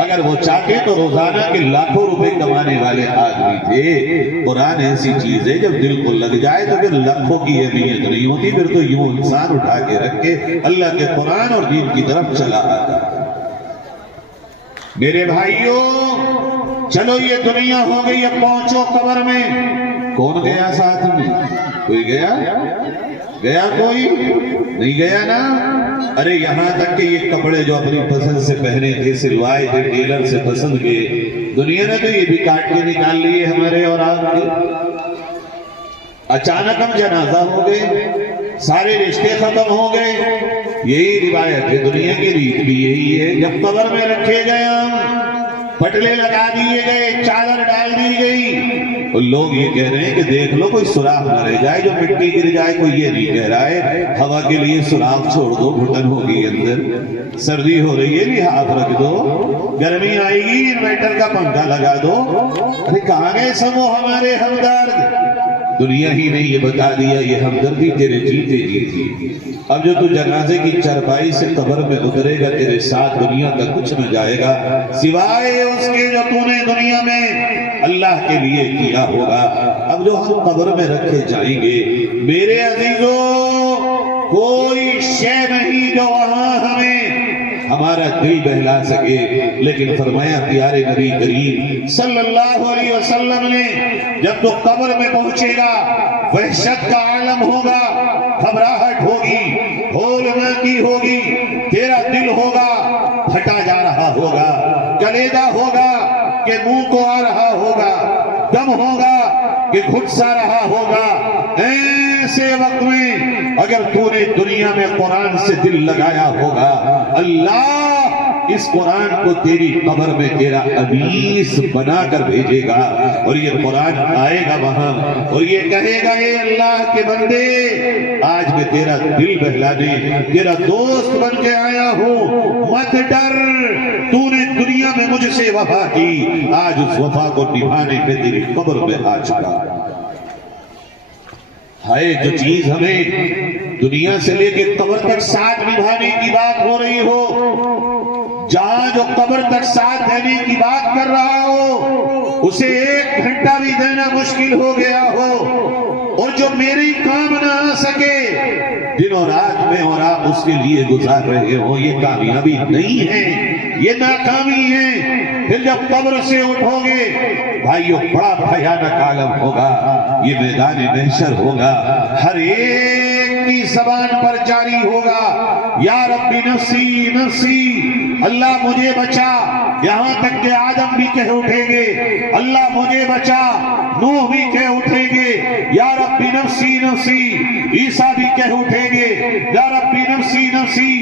اگر وہ چاہتے تو روزانہ کے لاکھوں روپے کمانے والے آدمی تھے۔ قرآن ایسی چیز ہے جب دل کو لگ جائے تو پھر لاکھوں کی اہمیت نہیں ہوتی، پھر تو یوں انسان اٹھا کے رکھ کے اللہ کے قرآن اور دین کی طرف چلا آتا۔ میرے بھائیوں چلو یہ دنیا ہو گئی، اب پہنچو قبر میں۔ کون گیا ساتھ میں؟ کوئی گیا؟ گیا کوئی؟ نہیں گیا نا؟ ارے یہاں تک کہ یہ کپڑے جو اپنی پسند سے پہنے تھے، سلوائے تھے ٹیلر سے پسند کے، دنیا نے تو یہ بھی کاٹ کے نکال لیے ہمارے اور آپ کے۔ اچانک ہم جنازہ ہو گئے، سارے رشتے ختم ہو گئے۔ یہی روایت ہے، دنیا کی ریت بھی یہی ہے۔ جب قبر میں رکھے گئے ہم، پٹلے لگا دیے گئے، چادر ڈال دی گئی، اور لوگ یہ کہہ رہے ہیں کہ دیکھ لو کوئی سوراخ نہ رہ جائے، جو مٹی گر جائے، کوئی یہ نہیں کہہ رہا ہے ہوا کے لیے سوراخ چھوڑ دو، گھٹن ہوگی اندر، سردی ہو رہی ہے لحاف رکھ دو، گرمی آئے گی انورٹر کا پنکھا لگا دو۔ ارے کہاں گئے سب وہ ہمارے ہمدرد؟ دنیا ہی نے یہ بتا دیا یہ ہمدردی تیرے جیتے جی تھی۔ اب جو تو جنازے کی چرپائی سے قبر میں اترے گا، تیرے ساتھ دنیا کا کچھ نہ جائے گا سوائے اس کے جو تو نے دنیا میں اللہ کے لیے کیا ہوگا۔ اب جو ہم قبر میں رکھے جائیں گے میرے عزیزوں، کوئی شے نہیں جو وہاں ہمیں ہمارا دل بہلا سکے، لیکن فرمایا پیارے نبی کریم صلی اللہ علیہ وسلم نے جب تو قبر میں پہنچے گا وحشت کا عالم ہوگا، گھبراہٹ ہوگی، ہولناکی ہوگی، تیرا دل ہوگا پھٹا جا رہا ہوگا، کلیدہ ہوگا کہ منہ کو آ رہا ہوگا، دم ہوگا کہ گھٹ سا رہا ہوگا۔ ایسے وقت میں اگر تو نے دنیا میں قرآن سے دل لگایا ہوگا، اللہ اس قرآن کو تیری قبر میں تیرا انیس بنا کر بھیجے گا، اور یہ قرآن آئے گا وہاں اور یہ کہے گا اے اللہ کے بندے، آج میں تیرا دل بہلانے تیرا دوست بن کے آیا ہوں، مت ڈر، تو نے دنیا میں مجھ سے وفا کی، آج اس وفا کو نبھانے پہ تیری قبر میں آ چکا۔ ہائے جو چیز ہمیں دنیا سے لے کے قبر تک ساتھ نبھانے کی بات ہو رہی ہو، جہاں جو قبر تک ساتھ دینے کی بات کر رہا ہو اسے 1 گھنٹہ بھی دینا مشکل ہو گیا ہو، اور جو میری کام نہ آ سکے دنوں رات میں اور آپ اس کے لیے گزار رہے ہو، یہ کامیابی نہیں ہے، یہ ناکامی ہے۔ پھر جب قبر سے اٹھو گے بھائیو بڑا بھیانک عالم ہوگا، یہ میدان محشر ہوگا، ہر ایک کی زبان پر جاری ہوگا یا ربی نفسی نفسی، اللہ مجھے بچا، یہاں تک کہ آدم بھی کہہ اٹھیں گے اللہ مجھے بچا، نوح بھی کہہ اٹھیں گے یا ربی نفسی نفسی، عیسیٰ بھی کہہ اٹھیں گے یا ربی نفسی نفسی۔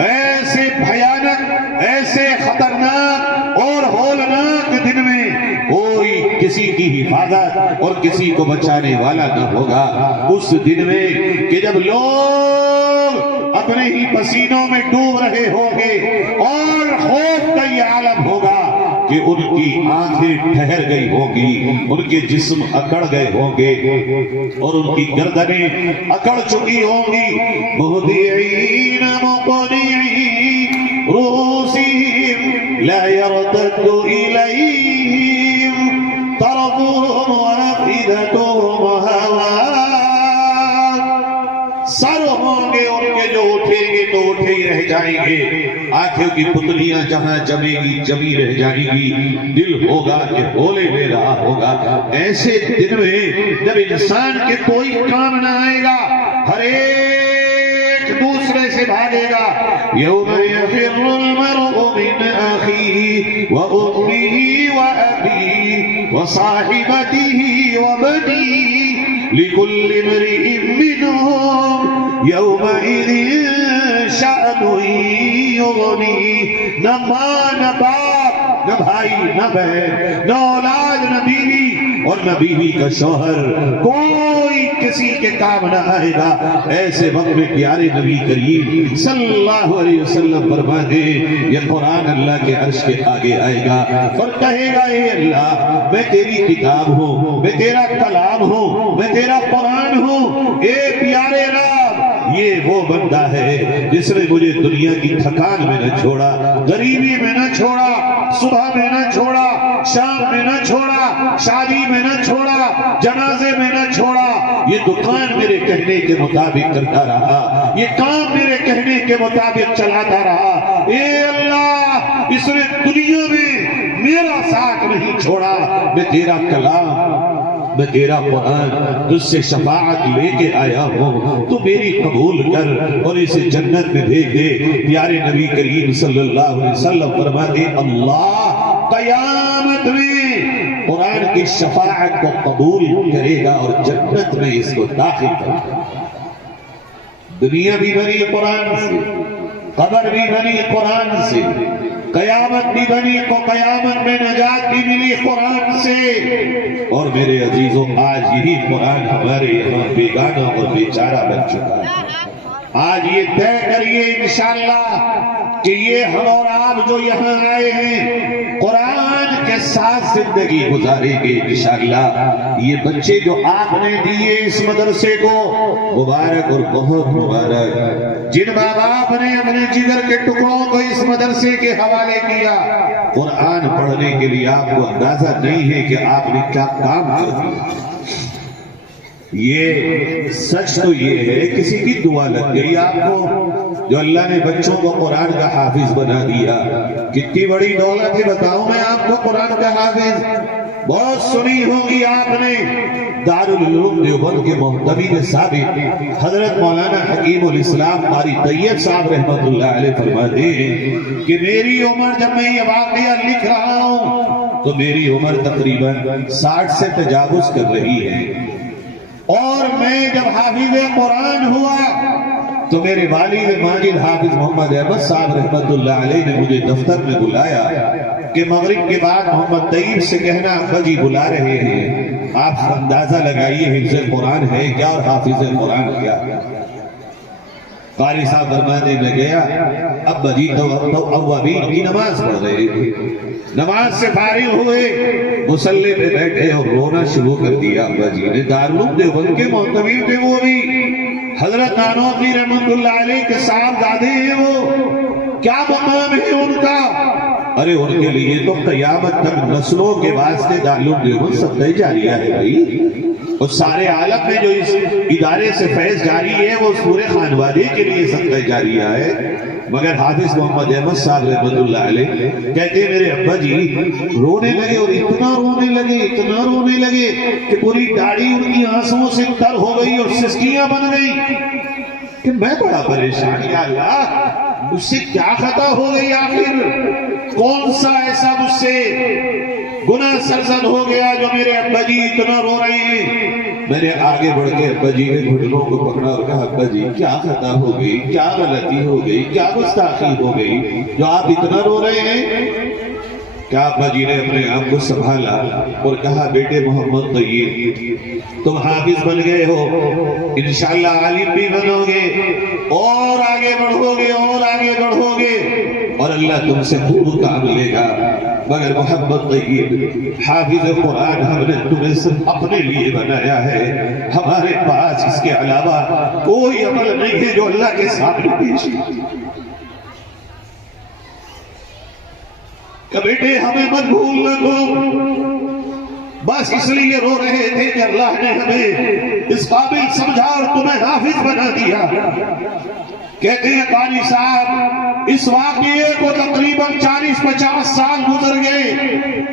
ایسے بھیانک، ایسے خطرناک اور ہولناک دن میں کوئی کسی کی حفاظت اور کسی کو بچانے والا نہ ہوگا۔ اس دن میں کہ جب لوگ اپنے ہی پسینوں میں ڈوب رہے ہوں گے اور خوف کا یہ عالم ہوگا کہ ان کی آنکھیں ٹھہر گئی ہوں گی، ان کے جسم اکڑ گئے ہوں گے اور ان کی گردنیں اکڑ چکی ہوں گی۔ مہدعین مقنعی رؤوسہم لا يرتد الیہم طرفهم وافئدتهم ہوا، سر ہوں گے ان کے جو اٹھیں گے تو اٹھے ہی رہ جائیں گے، آنکھوں کی پتلیاں جہاں جمے گی جمی رہ جائیں گی، دل ہوگا کہ بولے لے رہا ہوگا۔ ایسے دن میں جب انسان کے کوئی کام نہ آئے گا، ہر ایک دوسرے سے بھاگے گا۔ یوم یفر المرء من اخیہ وامہ وابیہ وصاحبتہ وبنیہ لکل امرئ منہم یومئذ شأن یغنیہ۔ نہ ماں نہ باپ، نہ بھائی نہ بہن، نہ اولاد نہ بیوی اور نہ بیوی کا شوہر، کوئی کسی کے کام نہ آئے گا۔ ایسے وقت میں پیارے نبی کریم صلی اللہ علیہ وسلم فرماتے یہ قرآن اللہ کے عرش کے آگے آئے گا اور کہے گا اے اللہ میں تیری کتاب ہوں، میں تیرا کلام ہوں، میں تیرا قرآن ہوں۔ اے پیارے رب، یہ وہ بندہ ہے جس نے مجھے دنیا کی تھکان میں نہ چھوڑا، غریبی میں نہ چھوڑا، صبح میں نہ چھوڑا، شام میں نہ چھوڑا، شادی میں نہ چھوڑا، جنازے میں نہ چھوڑا۔ یہ دکان میرے کہنے کے مطابق کرتا رہا، یہ کام میرے کہنے کے مطابق چلاتا رہا۔ اے اللہ، اس نے دنیا میں میرا ساتھ نہیں چھوڑا۔ میں تیرا کلام، میں تیرا قرآن تجھ سے شفاعت لے کے آیا ہوں، تو میری قبول کر اور اسے جنت میں بھیج دے۔ پیارے نبی کریم صلی اللہ علیہ وسلم فرماتے اللہ قیامت میں قرآن کی شفاعت کو قبول کرے گا اور جنت میں اس کو داخل کرے گا۔ دنیا بھی بنی قرآن سے، قبر بھی بنی قرآن سے، قیامت بھی بنی کو قیامت میں نجات بھی ملی قرآن سے۔ اور میرے عزیزوں آج یہی قرآن ہمارے یہاں بیگانہ اور بیچارہ بن چکا ہے۔ آج یہ طے کریے انشاءاللہ کہ یہ ہم اور آپ جو یہاں آئے ہیں قرآن کے ساتھ زندگی گزاریں گے انشاءاللہ۔ یہ بچے جو آپ نے دیے اس مدرسے کو مبارک اور بہت مبارک۔ جن ماں باپ نے اپنے جگر کے ٹکڑوں کو اس مدرسے کے حوالے کیا، قرآن پڑھنے کے لیے آپ کو اندازہ نہیں ہے کہ آپ نے کیا کام کر دیا۔ یہ سچ تو یہ ہے کسی کی دعا لگ گئی آپ کو جو اللہ نے بچوں کو قرآن کا حافظ بنا دیا۔ کتنی بڑی دولت ہے بتاؤں میں آپ کو قرآن کا حافظ۔ بہت سنی ہوگی آپ نے دارالعلوم دیوبند کے محتمین سابق حضرت مولانا حکیم الاسلام قاری طیب صاحب رحمت اللہ علیہ فرماتے ہیں کہ میری عمر جب میں یہ واقعہ لکھ رہا ہوں تو میری عمر تقریباً 60 سے تجاوز کر رہی ہے، اور میں جب حافظ قرآن ہوا تو میرے والد ماجد حافظ محمد احمد صاحب رحمت اللہ علیہ نے مجھے دفتر میں بلایا کہ مغرب کے بعد محمد طیب سے کہنا ابا جی بلا رہے ہیں، آپ اندازہ لگائیے حفظ قرآن ہے کیا اور حافظ قرآن کیا۔ قاری صاحب فرماتے میں گیا، ابا جی تو اوابین کی نماز پڑھ رہے تھے، نماز سے فارغ ہوئے، مصلی پہ بیٹھے اور رونا شروع کر دیا۔ ابا جی نے دارالعلوم دیوبند کے محتمین تھے، وہ بھی حضرت نانوتوی رحمت اللہ علیہ کے صاحبزادے ہیں، وہ کیا مقام ہے ان کا؟ ارے ان کے لیے تو قیامت تک نسلوں کے واسطے دارالعلوم دیوبند صدقہ جاریہ ہے بھائی، اور سارے عالم میں جو اس ادارے سے فیض جاری ہے وہ پورے خانوادے کے لیے صدقہ جاریہ ہے۔ مگر حافظ محمد احمد صاحب رحمت اللہ علیہ کہتے میرے ابا جی رونے لگے، اور اتنا رونے لگے کہ پوری داڑھی ان کی آنسوں سے تر ہو گئی اور سسکیاں بن گئی کہ میں بڑا پریشان، یا اللہ مجھ سے کیا خطا ہو گئی، آخر کون سا ایسا مجھ سے گناہ سرزد ہو گیا جو میرے ابا جی اتنا رو رہے ہیں۔ میں نے آگے بڑھ کے ابا جی کے گھٹنوں کو پکڑا اور کہا ابا جی کیا خطا ہو گئی، کیا غلطی ہو گئی، کیا گستاخی ہو گئی جو آپ اتنا رو رہے ہیں؟ کیا ابا جی نے اپنے آپ کو سنبھالا اور کہا بیٹے محمد طیب تم حافظ بن گئے ہو، انشاءاللہ عالم بھی بنو گے اور آگے بڑھو گے اور آگے بڑھو گے اور اللہ تم سے خوب کام لے گا، مگر محمد طیب حافظ قرآن ہم نے تمہیں صرف اپنے لیے بنایا ہے، ہمارے پاس اس کے علاوہ کوئی عمل نہیں ہے جو اللہ کے سامنے پیش ہے۔ کہ بیٹے ہمیں مت بھول نہ دو، بس اس لیے رو رہے تھے کہ اللہ نے ہمیں اس قابل سمجھا اور تمہیں حافظ بنا دیا۔ کہتے ہیں قاری صاحب اس واقعے کو تقریباً 40-50 سال گزر گئے،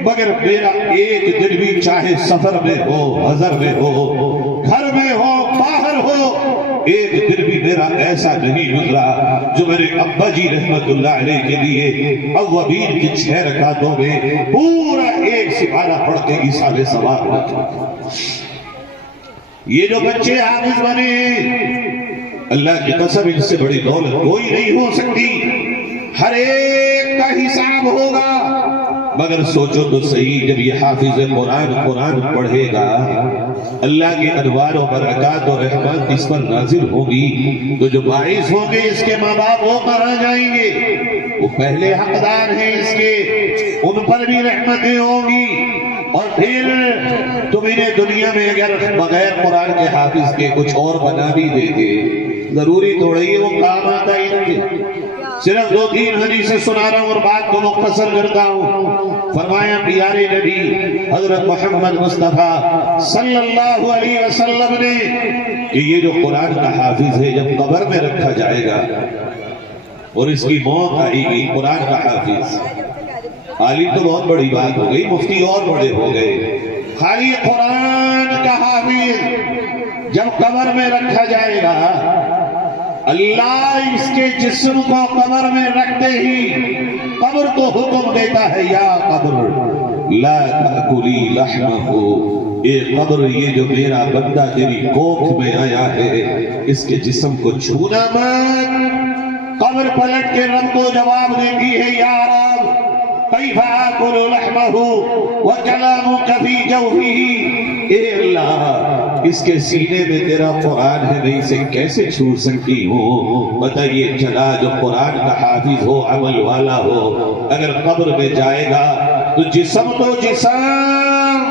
مگر میرا ایک دن بھی چاہے سفر میں ہو، حضر میں ہو، گھر میں ہو، باہر ہو، ایک دن بھی میرا ایسا نہیں گزرا جو میرے ابا جی رحمت اللہ علیہ کے لیے اوابین کی 6 رکعتوں میں پورا ایک سپارہ پڑھ کے ایصال ثواب رکھے۔ یہ جو بچے حافظ بنے ہیں، اللہ کی قسم ان سے بڑی دولت کوئی نہیں ہو سکتی، ہر ایک کا حساب ہوگا، مگر سوچو تو صحیح، جب یہ حافظ قرآن پڑھے گا، اللہ کے انوار و برکات و رحمت اس پر نازل ہوگی، تو جو باعث ہوں گے اس کے ماں باپ وہ کہاں جائیں گے؟ وہ پہلے حقدار ہیں اس کے، ان پر بھی رحمتیں ہوں گی۔ اور پھر تم انہیں دنیا میں اگر بغیر قرآن کے حافظ کے کچھ اور بنا بھی دے گے، ضروری تھوڑی ہے وہ کام آتا ہے ان کے۔ صرف 2-3 حدیثیں سنا رہا ہوں اور بات کو مختصر کرتا ہوں۔ فرمایا پیارے نبی حضرت محمد مصطفیٰ صلی اللہ علیہ وسلم نے کہ یہ جو قرآن کا حافظ ہے جب قبر میں رکھا جائے گا اور اس کی موت آئے گی، قرآن کا حافظ، عالم تو بہت بڑی بات ہو گئی، مفتی اور بڑے ہو گئے، خالی قرآن کا حافظ جب قبر میں رکھا جائے گا، اللہ اس کے جسم کو قبر میں رکھتے ہی قبر کو حکم دیتا ہے، یا قبر لا تأکلی لحمہ، اے قبر یہ جو میرا بندہ تیری کوکھ میں آیا ہے اس کے جسم کو چھونا مت۔ قبر پلٹ کے رب کو جواب دیتی ہے، یا رب کیف آکل لحمہ وکلامک فی جوفہ، اے اللہ اس کے سینے میں تیرا قرآن ہے، میں اسے کیسے چھو سکتی ہوں؟ بتائیے چلا جو قرآن کا حافظ ہو، عمل والا ہو، اگر قبر میں جائے گا تو جسم تو جسم،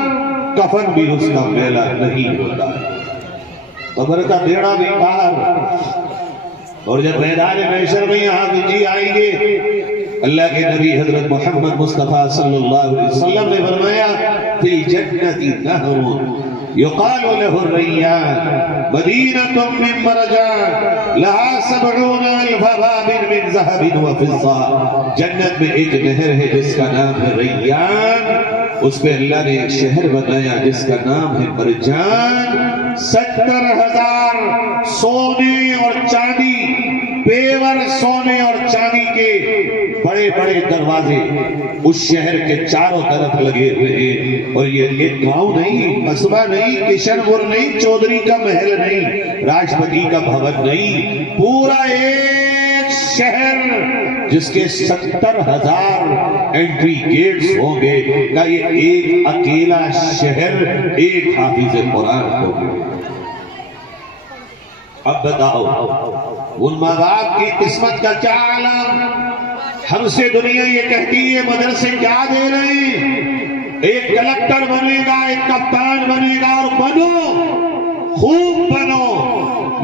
کفن بھی اس کا میلا نہیں ہوتا، قبر کا بیڑا بھی پار۔ اور جب میدان محشر میں حافظ جی آئیں گے، اللہ کے نبی حضرت محمد مصطفیٰ صلی اللہ علیہ وسلم نے فرمایا فی الجنت نہر یقال له الریان مدینۃ من مرجان لها 70,000 باب من ذهب وفضہ، جنت میں ایک نہر ہے جس کا نام ہے ریان، اس پہ اللہ نے ایک شہر بنایا جس کا نام ہے مرجان، 70,000 سونے اور چاندی، پیور سونے اور چاندی کے بڑے بڑے دروازے اس شہر کے چاروں طرف لگے ہوئے ہیں، اور یہ ایک گاؤں نہیں، قصبہ نہیں، کشن پور نہیں، چودھری کا محل نہیں، راشٹرپتی کا بھون نہیں، پورا ایک شہر جس کے 70,000 انٹری گیٹس ہوں گے، کہ یہ ایک اکیلا شہر ایک حافظ قرآن ہوگا۔ اب بتاؤ ان ماں باپ کی قسمت کا کیا عالم؟ ہم سے دنیا یہ کہتی ہے مدرسے کیا دے رہے ہیں، ایک کلکٹر بنے گا، ایک کپتان بنے گا، اور بنو، خوب بنو۔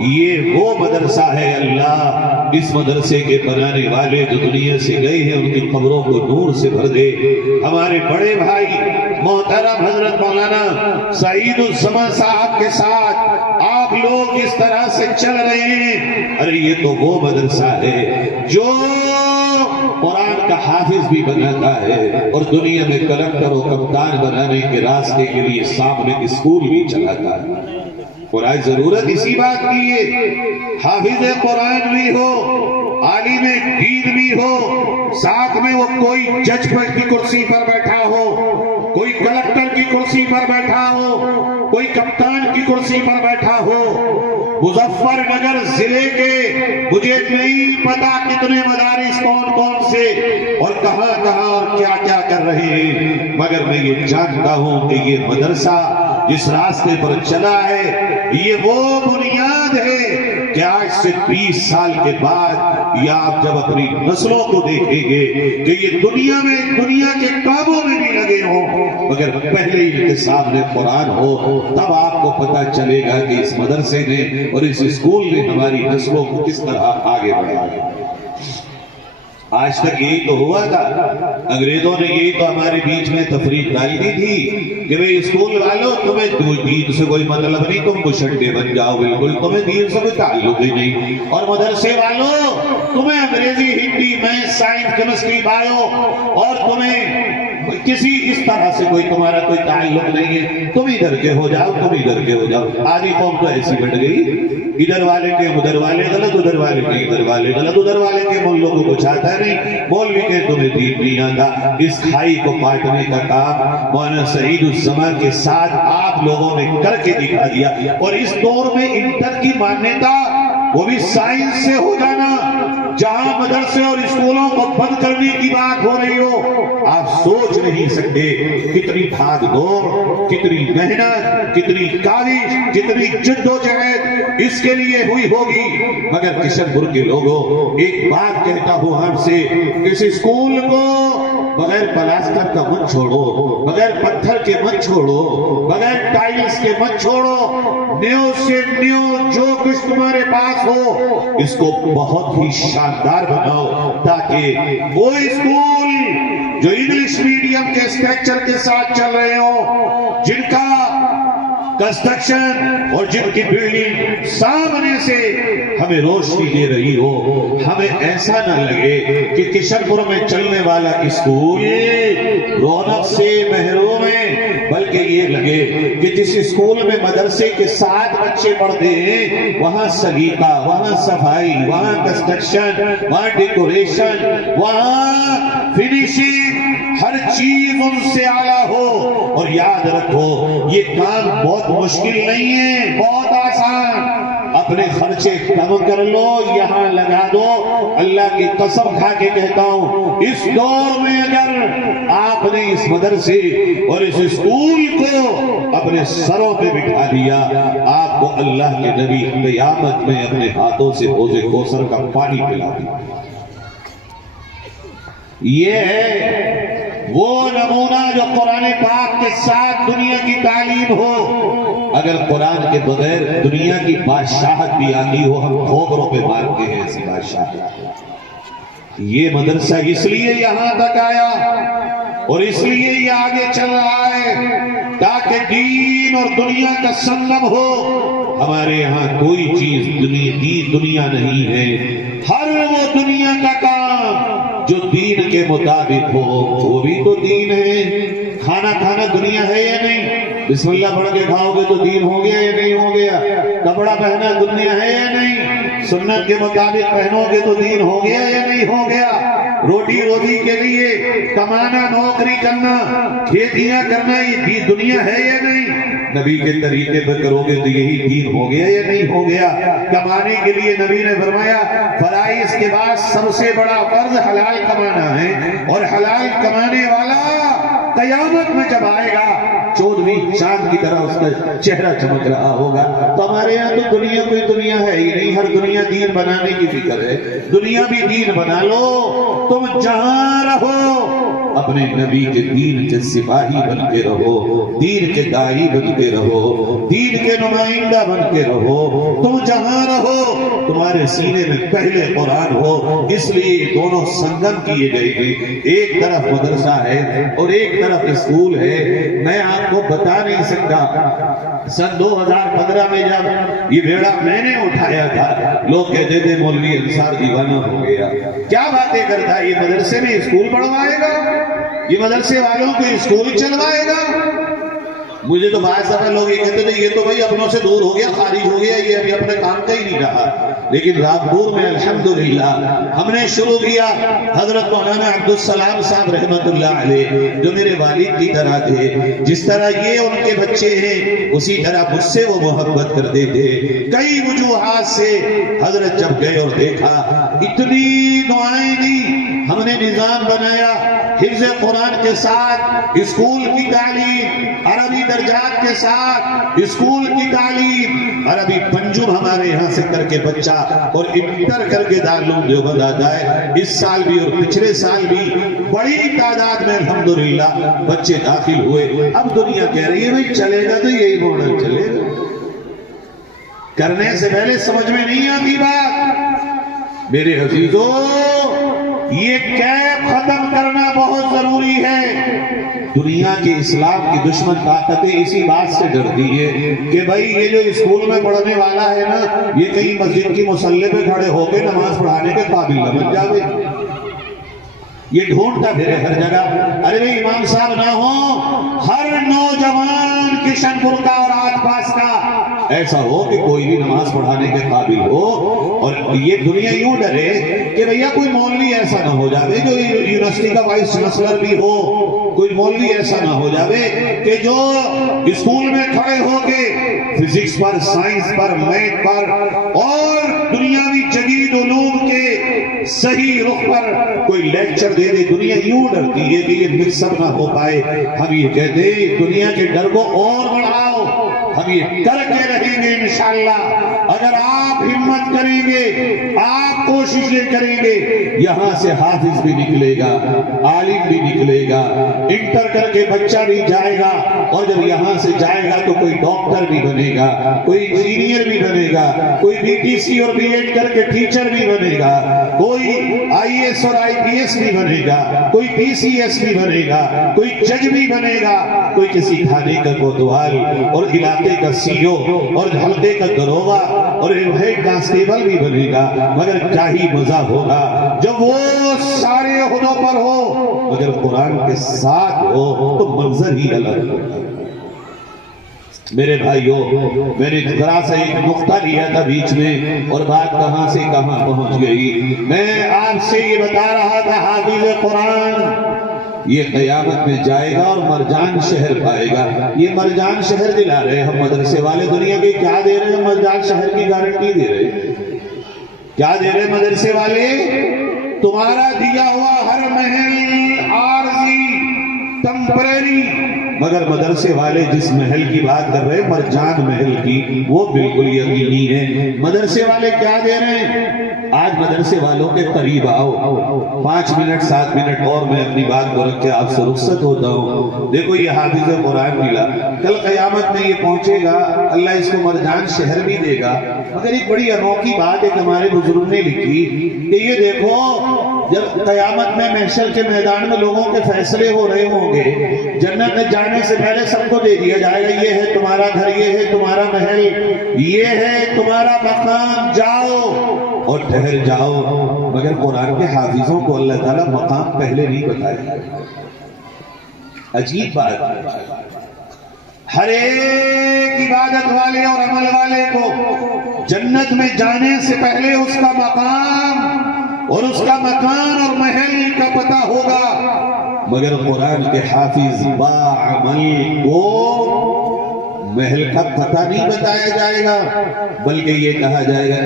یہ وہ مدرسہ ہے اللہ اس مدرسے کے بنانے والے جو دنیا سے گئے ہیں ان کی قبروں کو نور سے بھر دے۔ ہمارے بڑے بھائی محترم حضرت مولانا سعید الزمان صاحب کے ساتھ آپ لوگ اس طرح سے چل رہے ہیں، ارے یہ تو وہ مدرسہ ہے جو قرآن کا حافظ بھی بناتا ہے اور دنیا میں کلکٹر و کپتان بنانے کے راستے کے لیے سامنے اسکول بھی چلاتا ہے۔ اور آج ضرورت اسی بات کی ہے، حافظ قرآن بھی ہو، عالم دین بھی ہو، ساتھ میں وہ کوئی جج کی کرسی پر بیٹھا ہو، کوئی کلکٹر کی کرسی پر بیٹھا ہو، کوئی کپتان کی کرسی پر بیٹھا ہو۔ مظفر نگر ضلع کے مجھے نہیں پتا کتنے مدارس کون کون سے اور کہاں کہاں اور کیا کیا کر رہے ہیں، مگر میں یہ جانتا ہوں کہ یہ مدرسہ جس راستے پر چلا ہے یہ وہ بنیاد ہے کہ آج سے 20 سال کے بعد یا آپ جب اپنی نسلوں کو دیکھیں گے کہ یہ دنیا کے کاموں میں بھی لگے ہوں، مگر پہلے ہی ان کے سامنے قرآن ہو، تب آپ کو پتہ چلے گا کہ اس مدرسے نے اور اس اسکول نے ہماری نسلوں کو کس طرح آگے بڑھایا۔ آج تک یہی تو ہوا تھا. انگریزوں نے یہی تو ہمارے بیچ میں تفریق ڈال دی تھی کہ بھئی اسکول والوں تمہیں دین سے کوئی مطلب نہیں, تم مشنڈے بن جاؤ, بالکل تمہیں دین سے کوئی تعلق ہی نہیں. اور مدرسے والوں تمہیں انگریزی, Hindi, math, science, chemistry, bio اور تمہیں کسی اس طرح سے تمہارا کوئی تعلق نہیں ہے, تم ادھر کے ہو جاؤ, تم ادھر کے ہو جاؤ. آدھی قوم تو ایسی بٹ گئی, ادھر والے کے ادھر والے غلط, ادھر والے کے ادھر والے غلط, ادھر والے کے مولوں کو کچھ آتا نہیں, مولوی کے تمہیں دین نہیں آتا. اس کھائی کو کاٹنے کا کام مولانا سعید الزمان کے ساتھ آپ لوگوں نے کر کے دکھا دیا. اور اس دور میں انٹر کی مانیتا وہ بھی سائنس سے ہو جانا, جہاں مدرسے اور اسکولوں کو بند کرنے کی بات ہو رہی ہو, آپ سوچ نہیں سکتے کتنی بھاگ دوڑ, کتنی محنت, کتنی کاوش, کتنی جدوجہد اس کے لیے ہوئی ہوگی. مگر کشن پور کے لوگوں ایک بات کہتا ہوں ہم سے, اس اسکول کو بغیر پلاسٹر کا مت چھوڑو, بغیر پتھر کے مت چھوڑو, بغیر ٹائلز کے مت چھوڑو, نیو سے نیو جو کچھ تمہارے پاس ہو اس کو بہت ہی شاندار بناؤ, تاکہ وہ اسکول جو انگلش میڈیم کے اسٹرکچر کے ساتھ چل رہے ہوں, جن کا کنسٹرکشن اور جن کی بلڈنگ سامنے سے ہمیں روشنی دے رہی ہو, ہمیں ایسا نہ لگے کہ کشن پور میں چلنے والا اسکول رونق سے محروم ہے, بلکہ یہ لگے کہ جس اسکول میں مدرسے کے 7 بچے پڑھتے ہیں وہاں سلیقہ, وہاں صفائی, وہاں کنسٹرکشن, وہاں ڈیکوریشن, وہاں فنیشنگ, ہر چیز ان سے اعلیٰ ہو. اور یاد رکھو یہ کام بہت مشکل نہیں ہے, بہت آسان. اپنے خرچے کم کر لو, یہاں لگا دو. اللہ کی قسم کھا کے کہتا ہوں اس دور میں اگر آپ نے اس مدرسے اور اس اسکول کو اپنے سروں پہ بٹھا دیا, آپ کو اللہ کے نبی قیامت میں اپنے ہاتھوں سے حوض کوثر کا پانی پلا دیا. یہ ہے وہ نمونہ جو قرآن پاک کے ساتھ دنیا کی تعلیم ہو. اگر قرآن کے بغیر دنیا کی بادشاہت بھی آتی ہو, ہم ٹھوکروں پہ مانتے ہیں ایسی بادشاہت. یہ مدرسہ اس لیے یہاں تک آیا اور اس لیے یہ آگے چل رہا ہے تاکہ دین اور دنیا کا سنگم ہو. ہمارے یہاں کوئی چیز دنیا نہیں ہے, ہر وہ دنیا کا کام جو دین کے مطابق ہو وہ بھی تو دین ہے. کھانا کھانا دنیا ہے یا نہیں؟ بسم اللہ پڑھ کے کھاؤ گے تو دین ہو گیا یا نہیں ہو گیا؟ کپڑا پہنا دنیا ہے یا نہیں؟ سنت کے مطابق پہنو گے تو دین ہو گیا یا نہیں ہو گیا؟ روٹی روزی کے لیے کمانا, نوکری کرنا, کھیتیاں کرنا, یہ دنیا ہے یا نہیں؟ نبی کے طریقے پر کرو گے تو یہی دین ہو گیا یا نہیں ہو گیا؟ کمانے کے لیے نبی نے فرمایا فرائض کے بعد سب سے بڑا فرض حلال کمانا ہے, اور حلال کمانے والا قیامت میں جب آئے گا 14ویں چاند کی طرح اس کا چہرہ چمک رہا ہوگا. تو ہمارے یہاں تو دنیا کوئی دنیا ہے ہی نہیں, ہر دنیا دین بنانے کی فکر ہے. دنیا بھی دین بنا لو, تم جہاں رہو اپنے نبی کے دین کے سپاہی بن کے رہو, دین کے داعی بن کے رہو, دین کے نمائندہ بن کے رہو. تم جہاں رہو تمہارے سینے میں پہلے قرآن ہو. اس لیے دونوں سنگم کیے گئے ہیں. ایک طرف مدرسہ ہے اور ایک طرف اسکول ہے. میں آپ کو بتا نہیں سکتا, سن 2015 میں جب یہ بیڑا میں نے اٹھایا تھا, لوگ کہتے تھے مولوی انصار دیوانہ ہو گیا, کیا باتیں کرتا ہے, یہ مدرسے میں اسکول پڑھوائے گا, یہ مدرسے والوں کو اسکول چلوائے گا. مجھے تو بہت سارے لوگ یہ کہتے تھے یہ تو بھائی اپنوں سے دور ہو گیا, خارج ہو گیا, یہ ابھی اپنے کام کا ہی نہیں رہا. لیکن رامپور میں الحمدللہ ہم نے شروع کیا. حضرت مولانا عبدالسلام صاحب رحمت اللہ علیہ جو میرے والد کی طرح تھے, جس طرح یہ ان کے بچے ہیں اسی طرح مجھ سے وہ محبت کرتے تھے. کئی وجوہات سے حضرت جب گئے اور دیکھا, اتنی دعائیں دی, ہم نے نظام بنایا حفظ قرآن کے ساتھ اسکول کی تعلیم, عربی درجات کے ساتھ اسکول کی تعلیم, عربی پنجم ہمارے یہاں سے کر کے بچہ اور انٹر کر کے دارالعلوم دیوبند آتا ہے. اس سال بھی اور پچھلے سال بھی بڑی تعداد میں الحمدللہ بچے داخل ہوئے. اب دنیا کہہ رہی ہے بھئی چلے گا تو یہی ماڈل چلے گا. کرنے سے پہلے سمجھ میں نہیں آتی بات. میرے عزیزوں, یہ قید ختم کرنا بہت ضروری ہے۔ دنیا کے اسلام کی دشمن طاقتیں اسی بات سے ڈرتی ہے کہ بھائی یہ جو اسکول میں پڑھنے والا ہے نا، یہ کہیں مسجد کی مصلی پہ کھڑے ہو کے نماز پڑھانے کے قابل نہ بن جاوے۔ یہ ڈھونڈتا پھرے ہر جگہ، ارے بھائی امام صاحب نہ ہو، ہر نوجوان کشن پور کا اور آس پاس کا ایسا ہو کہ کوئی بھی نماز پڑھانے کے قابل ہو۔ اور یہ دنیا یوں ڈرے کہ بھیا کوئی مولوی ایسا نہ ہو جائے جو یونیورسٹی کا وائس چانسلر بھی ہو، کوئی مولوی ایسا نہ ہو جائے کہ جو اسکول میں کھڑے ہو کے فزکس پر، سائنس پر، میتھ پر اور دنیاوی جدید علوم کے صحیح رخ پر کوئی لیکچر دے دے۔ دنیا یوں ڈرتی ہے کہ یہ مکس اپ نہ ہو پائے۔ ہم یہ کہتے ہیں دنیا کے ڈر کو اور بڑھاؤ، ہم یہ کر کے رہیں گے انشاءاللہ۔ اگر آپ ہمت کریں گے، آپ کوششیں کریں گے، یہاں سے حافظ بھی نکلے گا، عالم بھی نکلے گا، انٹر کر کے بچہ بھی جائے گا، اور جب یہاں سے جائے گا تو کوئی ڈاکٹر بھی بنے گا، کوئی انجینئر بھی بنے گا، کوئی بی ٹی سی اور بی ایڈ کر کے ٹیچر بھی بنے گا، کوئی آئی ایس اور آئی پی ایس بھی بنے گا، کوئی پی سی ایس بھی بنے گا، کوئی جج بھی بنے گا، کوئی کسی تھانے کا کوتوال اور علاقے کا سی او اور حلقے کا دروغہ اور ہیڈ کانسٹیبل بھی بنے گا۔ مگر کیا ہی مزہ ہوگا جب وہ سارے عہدوں پر ہو مگر قرآن کے ساتھ ہو تو منظر ہی الگ ہوگا۔ میرے بھائیوں، میں نے ذرا سا ایک نقطہ لیا تھا بیچ میں اور بات کہاں سے کہاں پہنچ گئی۔ میں آپ سے یہ بتا رہا تھا حافظ قرآن یہ قیامت میں جائے گا اور مرجان شہر پائے گا۔ یہ مرجان شہر دلا رہے ہم مدرسے والے، دنیا کے کیا دے رہے ہیں؟ مرجان شہر کی گارنٹی دے رہے ہیں۔ کیا دے رہے مدرسے والے؟ تمہارا دیا ہوا ہر محل عارضی، ٹمپریری، مگر مدرسے والے جس محل کی بات کر رہے ہیں مرجان محل کی، وہ بالکل یقینی ہے۔ مدرسے والے کیا دے رہے ہیں؟ آج مدرسے والوں کے قریب آؤ، 5 منٹ 7 منٹ اور میں اپنی بات کو رکھ کے آپ سے رخصت ہوتا ہوں۔ دیکھو یہ حافظ قرآن ملا، کل قیامت میں یہ پہنچے گا، اللہ اس کو مرجان شہر بھی دے گا۔ مگر ایک بڑی انوکھی بات ایک ہمارے بزرگ نے لکھی کہ یہ دیکھو جب قیامت میں محشر کے میدان میں لوگوں کے فیصلے ہو رہے ہوں گے، جنت میں جانے سے پہلے سب کو دے دیا جائے گا، یہ ہے تمہارا گھر، یہ ہے تمہارا محل، یہ ہے تمہارا مقام، جاؤ اور ٹھہر جاؤ۔ مگر قرآن کے حافظوں کو اللہ تعالیٰ مقام پہلے نہیں بتایا۔ عجیب بات، ہر ایک عبادت والے اور عمل والے کو جنت میں جانے سے پہلے اس کا مقام اور اس کا مکان اور محل کا پتہ ہوگا، مگر قرآن کے حافظ باعمل کو محل کا پتہ نہیں بتایا جائے گا، بلکہ یہ کہا جائے گا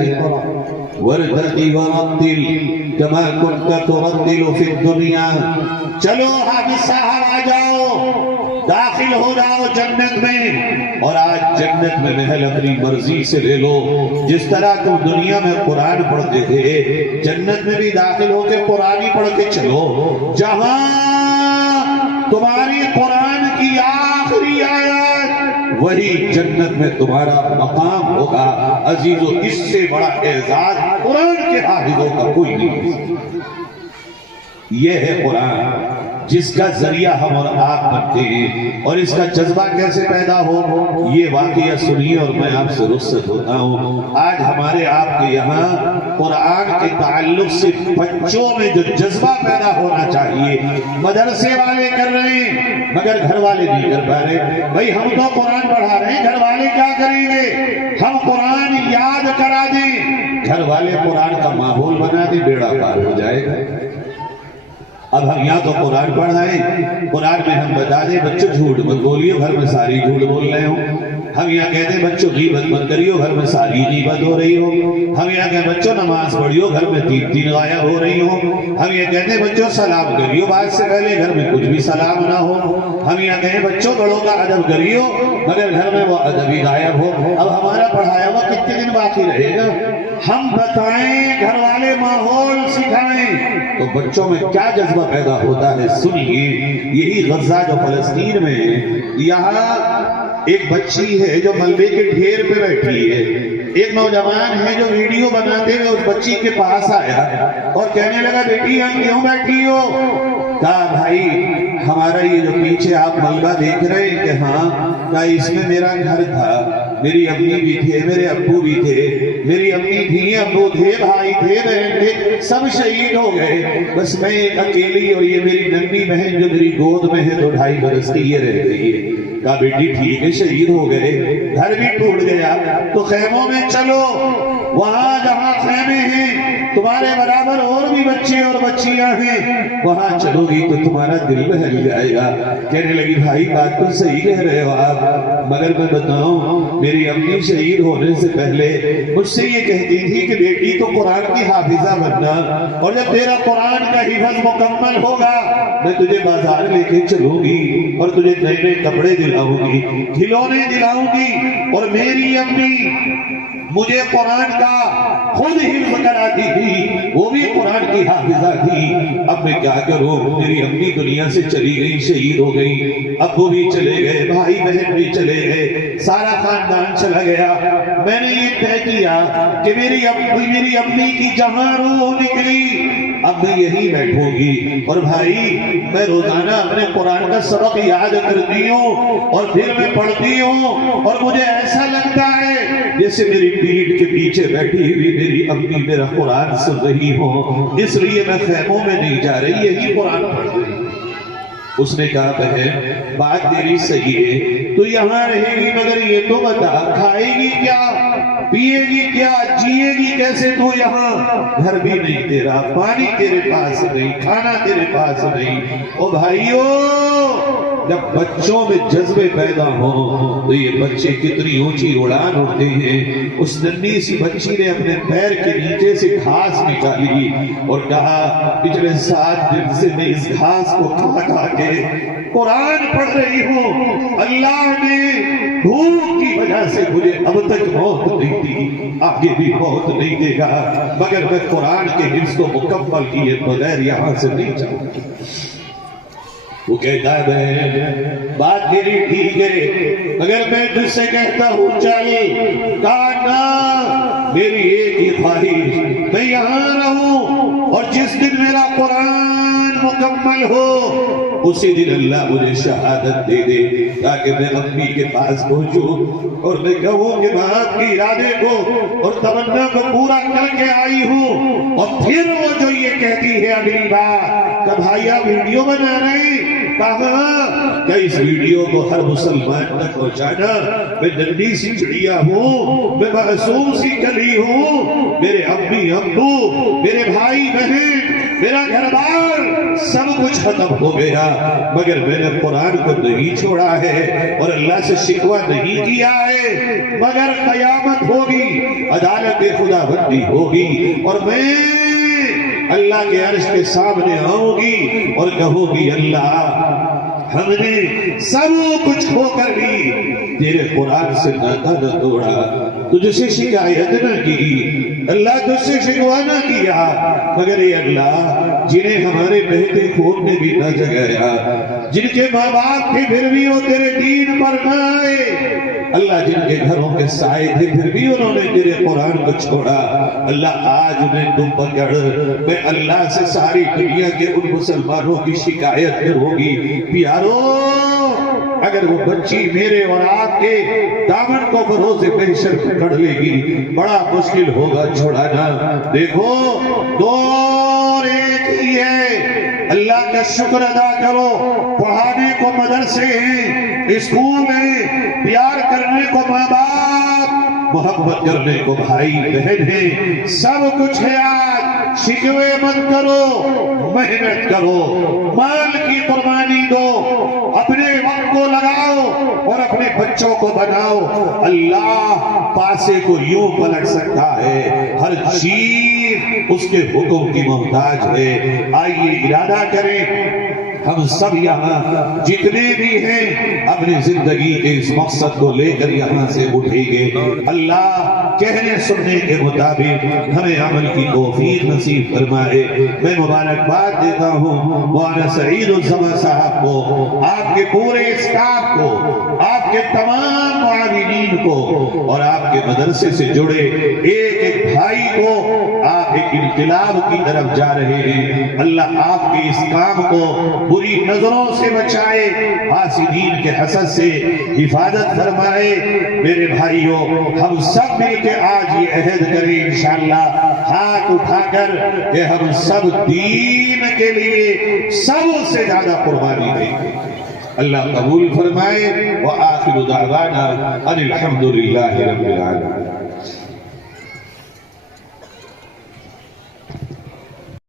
وَرْتَقِ وَرَتِّلْ كَمَا كُنْتَ تُرَتِّلُ فِي الدُّنْيَا، چلو حافظ صاحب آ جاؤ، داخل ہو جاؤ جنت میں، اور آج جنت میں محل اپنی مرضی سے لے لو۔ جس طرح تم دنیا میں قرآن پڑھتے تھے، جنت میں بھی داخل ہو کے قرآن ہی پڑھ کے چلو۔ جہاں تمہاری قرآن کی آخری آیت، وہی جنت میں تمہارا مقام ہوگا۔ عزیزو، اس سے بڑا اعزاز قرآن کے حافظوں کا کوئی نہیں۔ یہ ہے قرآن جس کا ذریعہ ہم اور آپ بنتے ہیں، اور اس کا جذبہ کیسے پیدا ہو یہ واقعہ سنیے اور میں آپ سے رخصت ہوتا ہوں۔ آج ہمارے آپ کے یہاں قرآن کے تعلق سے بچوں میں جو جذبہ پیدا ہونا چاہیے، مدرسے والے کر رہے ہیں مگر گھر والے نہیں کر پا رہے۔ بھئی ہم تو قرآن پڑھا رہے ہیں، گھر والے کیا کریں گے؟ ہم قرآن یاد کرا دیں، گھر والے قرآن کا ماحول بنا دیں، بیڑا پار ہو جائے گا۔ اب ہم یہاں تو قرآن پڑھائیں، قرآن میں ہم بتا دیں بچوں جھوٹ مت بولیو، گھر میں ساری جھوٹ بول رہے ہوں۔ ہم یہاں کہتے ہیں بچوں غیبت مت کریو، گھر میں ساری غیبت ہو رہی ہو۔ ہم یہاں کہتے ہیں بچوں نماز پڑھیو، گھر میں 3 غائب ہو رہی ہو۔ ہم یہ کہتے ہیں بچوں سلام کریو بات سے پہلے، گھر میں کچھ بھی سلام نہ ہو۔ ہم یہاں کہیں بچوں بڑوں کا ادب کریو، مگر گھر میں وہ ادب ہی غائب ہو۔ اب ہمارا پڑھایا ہوا کتنے دن باقی رہے گا؟ ہم بتائیں، گھر والے ماحول سکھائیں، تو بچوں میں کیا جذبہ پیدا ہوتا ہے سنیے۔ یہی غزہ جو فلسطین میں ہے، یہاں ایک بچی ہے جو ملبے کے ڈھیر پہ بیٹھی ہے، ایک نوجوان ہے جو ویڈیو بناتے ہوئے اس بچی کے پاس آیا اور کہنے لگا بیٹی ہم کیوں بیٹھی ہو؟ کہا بھائی ہمارا یہ جو پیچھے آپ ملبہ دیکھ رہے ہیں کہ ہاں کہا اس میں میرا گھر تھا، میری امی بھی تھے، میرے ابو بھی تھے، میری امی تھی، ابو تھے، بھائی تھے، بہن تھے، سب شہید ہو گئے، بس میں ایک اکیلی اور یہ میری ننھی بہن جو میری گود میں ہے 2-2.5 برس کی یہ رہ گئی ہے۔ کہا بیٹی ٹھیک ہے شہید ہو گئے، گھر بھی ٹوٹ گیا تو خیموں میں چلو، وہاں جہاں خیمے ہیں تمہارے برابر اور بھی بچے اور بچیاں ہیں، وہاں چلو گی تو تمہارا دل بہل جائے گا۔ کہنے لگی بھائی بات تو صحیح کہہ رہے ہو آپ، مگر میں بتاؤں میری امی شہید ہونے سے پہلے مجھ سے یہ کہتی تھی کہ بیٹی تو قرآن کی حافظہ بننا، اور جب تیرا قرآن کا حفظ مکمل ہوگا میں تجھے بازار لے کے چلوں گی اور تجھے نئے نئے کپڑے دلاؤں گی، کھلونے دلاؤں گی۔ اور میری امی مجھے قرآن کا خود حفظ کراتی تھی، وہ بھی قرآن کی حافظہ تھی۔ اب میں کیا کروں، میری امی دنیا سے چلی گئی، شہید ہو گئی، ابو بھی چلے گئے، بھائی بہن بھی چلے گئے، سارا خاندان چلا گیا۔ میں نے یہ طے کیا کہ میری امی کی جہاں روح نکلی اب میں یہی بیٹھوں گی، اور بھائی میں روزانہ اپنے قرآن کا سبق یاد کرتی ہوں اور پھر میں پڑھتی ہوں، اور مجھے ایسا لگتا ہے جیسے میری پیٹھ کے پیچھے بیٹھی ہوئی میری امی میرا قرآن سن رہی ہو، اس لیے میں خیموں میں نہیں جا رہی، یہی قرآن پڑھ رہی۔ اس نے کہا بہن بات تیری صحیح ہے، تو یہاں رہے گی مگر یہ تو بتا کھائے گی کیا، پیے گی کیا، جیے گی کیسے؟ تو یہاں گھر بھی نہیں تیرا، پانی تیرے پاس نہیں، کھانا تیرے پاس نہیں۔ او بھائیو جب بچوں میں جذبے پیدا ہوں تو یہ بچے کتنی اونچی اڑان اڑتے ہیں۔ اس ننھی سی بچی نے اپنے پیر کے نیچے سے گھاس نکالی اور کہا پچھلے 7 دن سے میں اس گھاس کو کھا کھا کے قرآن پڑھ رہی ہوں، اللہ نے بھوک کی وجہ سے مجھے اب تک موت نہیں دی، آگے بھی موت نہیں دے گا، مگر میں قرآن کے حفظ کو مکمل کیے بغیر یہاں سے نہیں جاؤں گی۔ وہ کہتا ہے بہن بات میری ٹھیک ہے، اگر میں تجھ سے کہتا ہوں چاہیے، کہا نہ، میری ایک ہی خواہش میں یہاں رہوں، اور جس دن میرا قرآن مکمل ہو اسی دن اللہ مجھے شہادت دے دے، تاکہ میں امی کے پاس پہنچوں اور میں کہوں کہ میں آپ کی ارادے کو اور تمنا کو پورا کر کے آئی ہوں۔ اور پھر وہ جو یہ کہتی ہے اگلی بار کہ بھائی آپ ویڈیو بنا رہے ہیں، کہا کہ اس ویڈیو کو ہر مسلمان تک پہنچانا، میں ننھی سی چڑیا ہوں، میں معصوم سی کلی ہوں، میرے امی ابو، میرے بھائی بہن، میرا گھر بار سب کچھ ختم ہو گیا، مگر میں نے قرآن کو نہیں چھوڑا ہے اور اللہ سے شکوہ نہیں کیا ہے، مگر قیامت ہوگی، عدالت خدا بندی ہوگی، اور میں اللہ کے عرش کے سامنے آؤں گی اور کہوں گی اللہ ہم نے سب کچھ کھو کر بھی تیرے قرآن سے ناتا نہ توڑا، تجھ سے شکایت نہ کی، اللہ تجھ سے شکوہ نہ کیا، مگر اے اللہ جنہیں ہمارے بہتے خون نے بھی نہ جگایا، جن کے ماں باپ تھے پھر بھی وہ تیرے دین پر نہ آئے، اللہ جن کے گھروں کے سائے تھے پھر بھی انہوں نے تیرے قرآن کو چھوڑا، اللہ آج انہیں تم پکڑ، میں اللہ سے ساری دنیا کے ان مسلمانوں کی شکایت کروں گی۔ پیارو اگر وہ بچی میرے اور آپ کے دامن کو بروز محشر پکڑ لے گی بڑا مشکل ہوگا چھوڑانا۔ دیکھو دور ایک ہی ہے، اللہ کا شکر ادا کرو، پڑھانے کو مدرسے ہیں، اسکول ہیں، پیار کرنے کو ماں باپ، محبت کرنے کو بھائی بہن ہیں، سب کچھ ہے آج۔ شکوے مت کرو، محنت کرو، مال کی قربانی دو، اپنے وقت کو لگاؤ اور اپنے بچوں کو بناؤ، اللہ پاسے کو یوں پلٹ سکتا ہے، ہر چیز اس کے حکم کی محتاج ہے۔ آئیے ارادہ کریں ہم سب یہاں جتنے بھی ہیں اپنی زندگی کے اس مقصد کو لے کر یہاں سے اٹھیں گے، اللہ کہنے سننے کے مطابق ہمیں عمل کی توفیق نصیب فرمائے۔ میں مبارکباد دیتا ہوں مولانا سعید الزماں صاحب کو، آپ کے پورے اسٹاف کو، آپ کے تمام معاونین دین کو اور آپ کے مدرسے سے جڑے ایک ایک بھائی کو آپ ایک انقلاب کی طرف جا رہے ہیں۔ اللہ آپ کے اس کام کو بری نظروں سے بچائے، حاسدین کے حسد سے حفاظت فرمائے۔ میرے بھائیوں، ہم سب مل کے آج یہ عہد کریں انشاءاللہ ہاتھ اٹھا کر کہ ہم سب دین کے لیے سب سے زیادہ قربانی دیں گے۔ اللہ قبول فرمائے۔ وآخر دعوانا ان الحمد للہ رب العالمین۔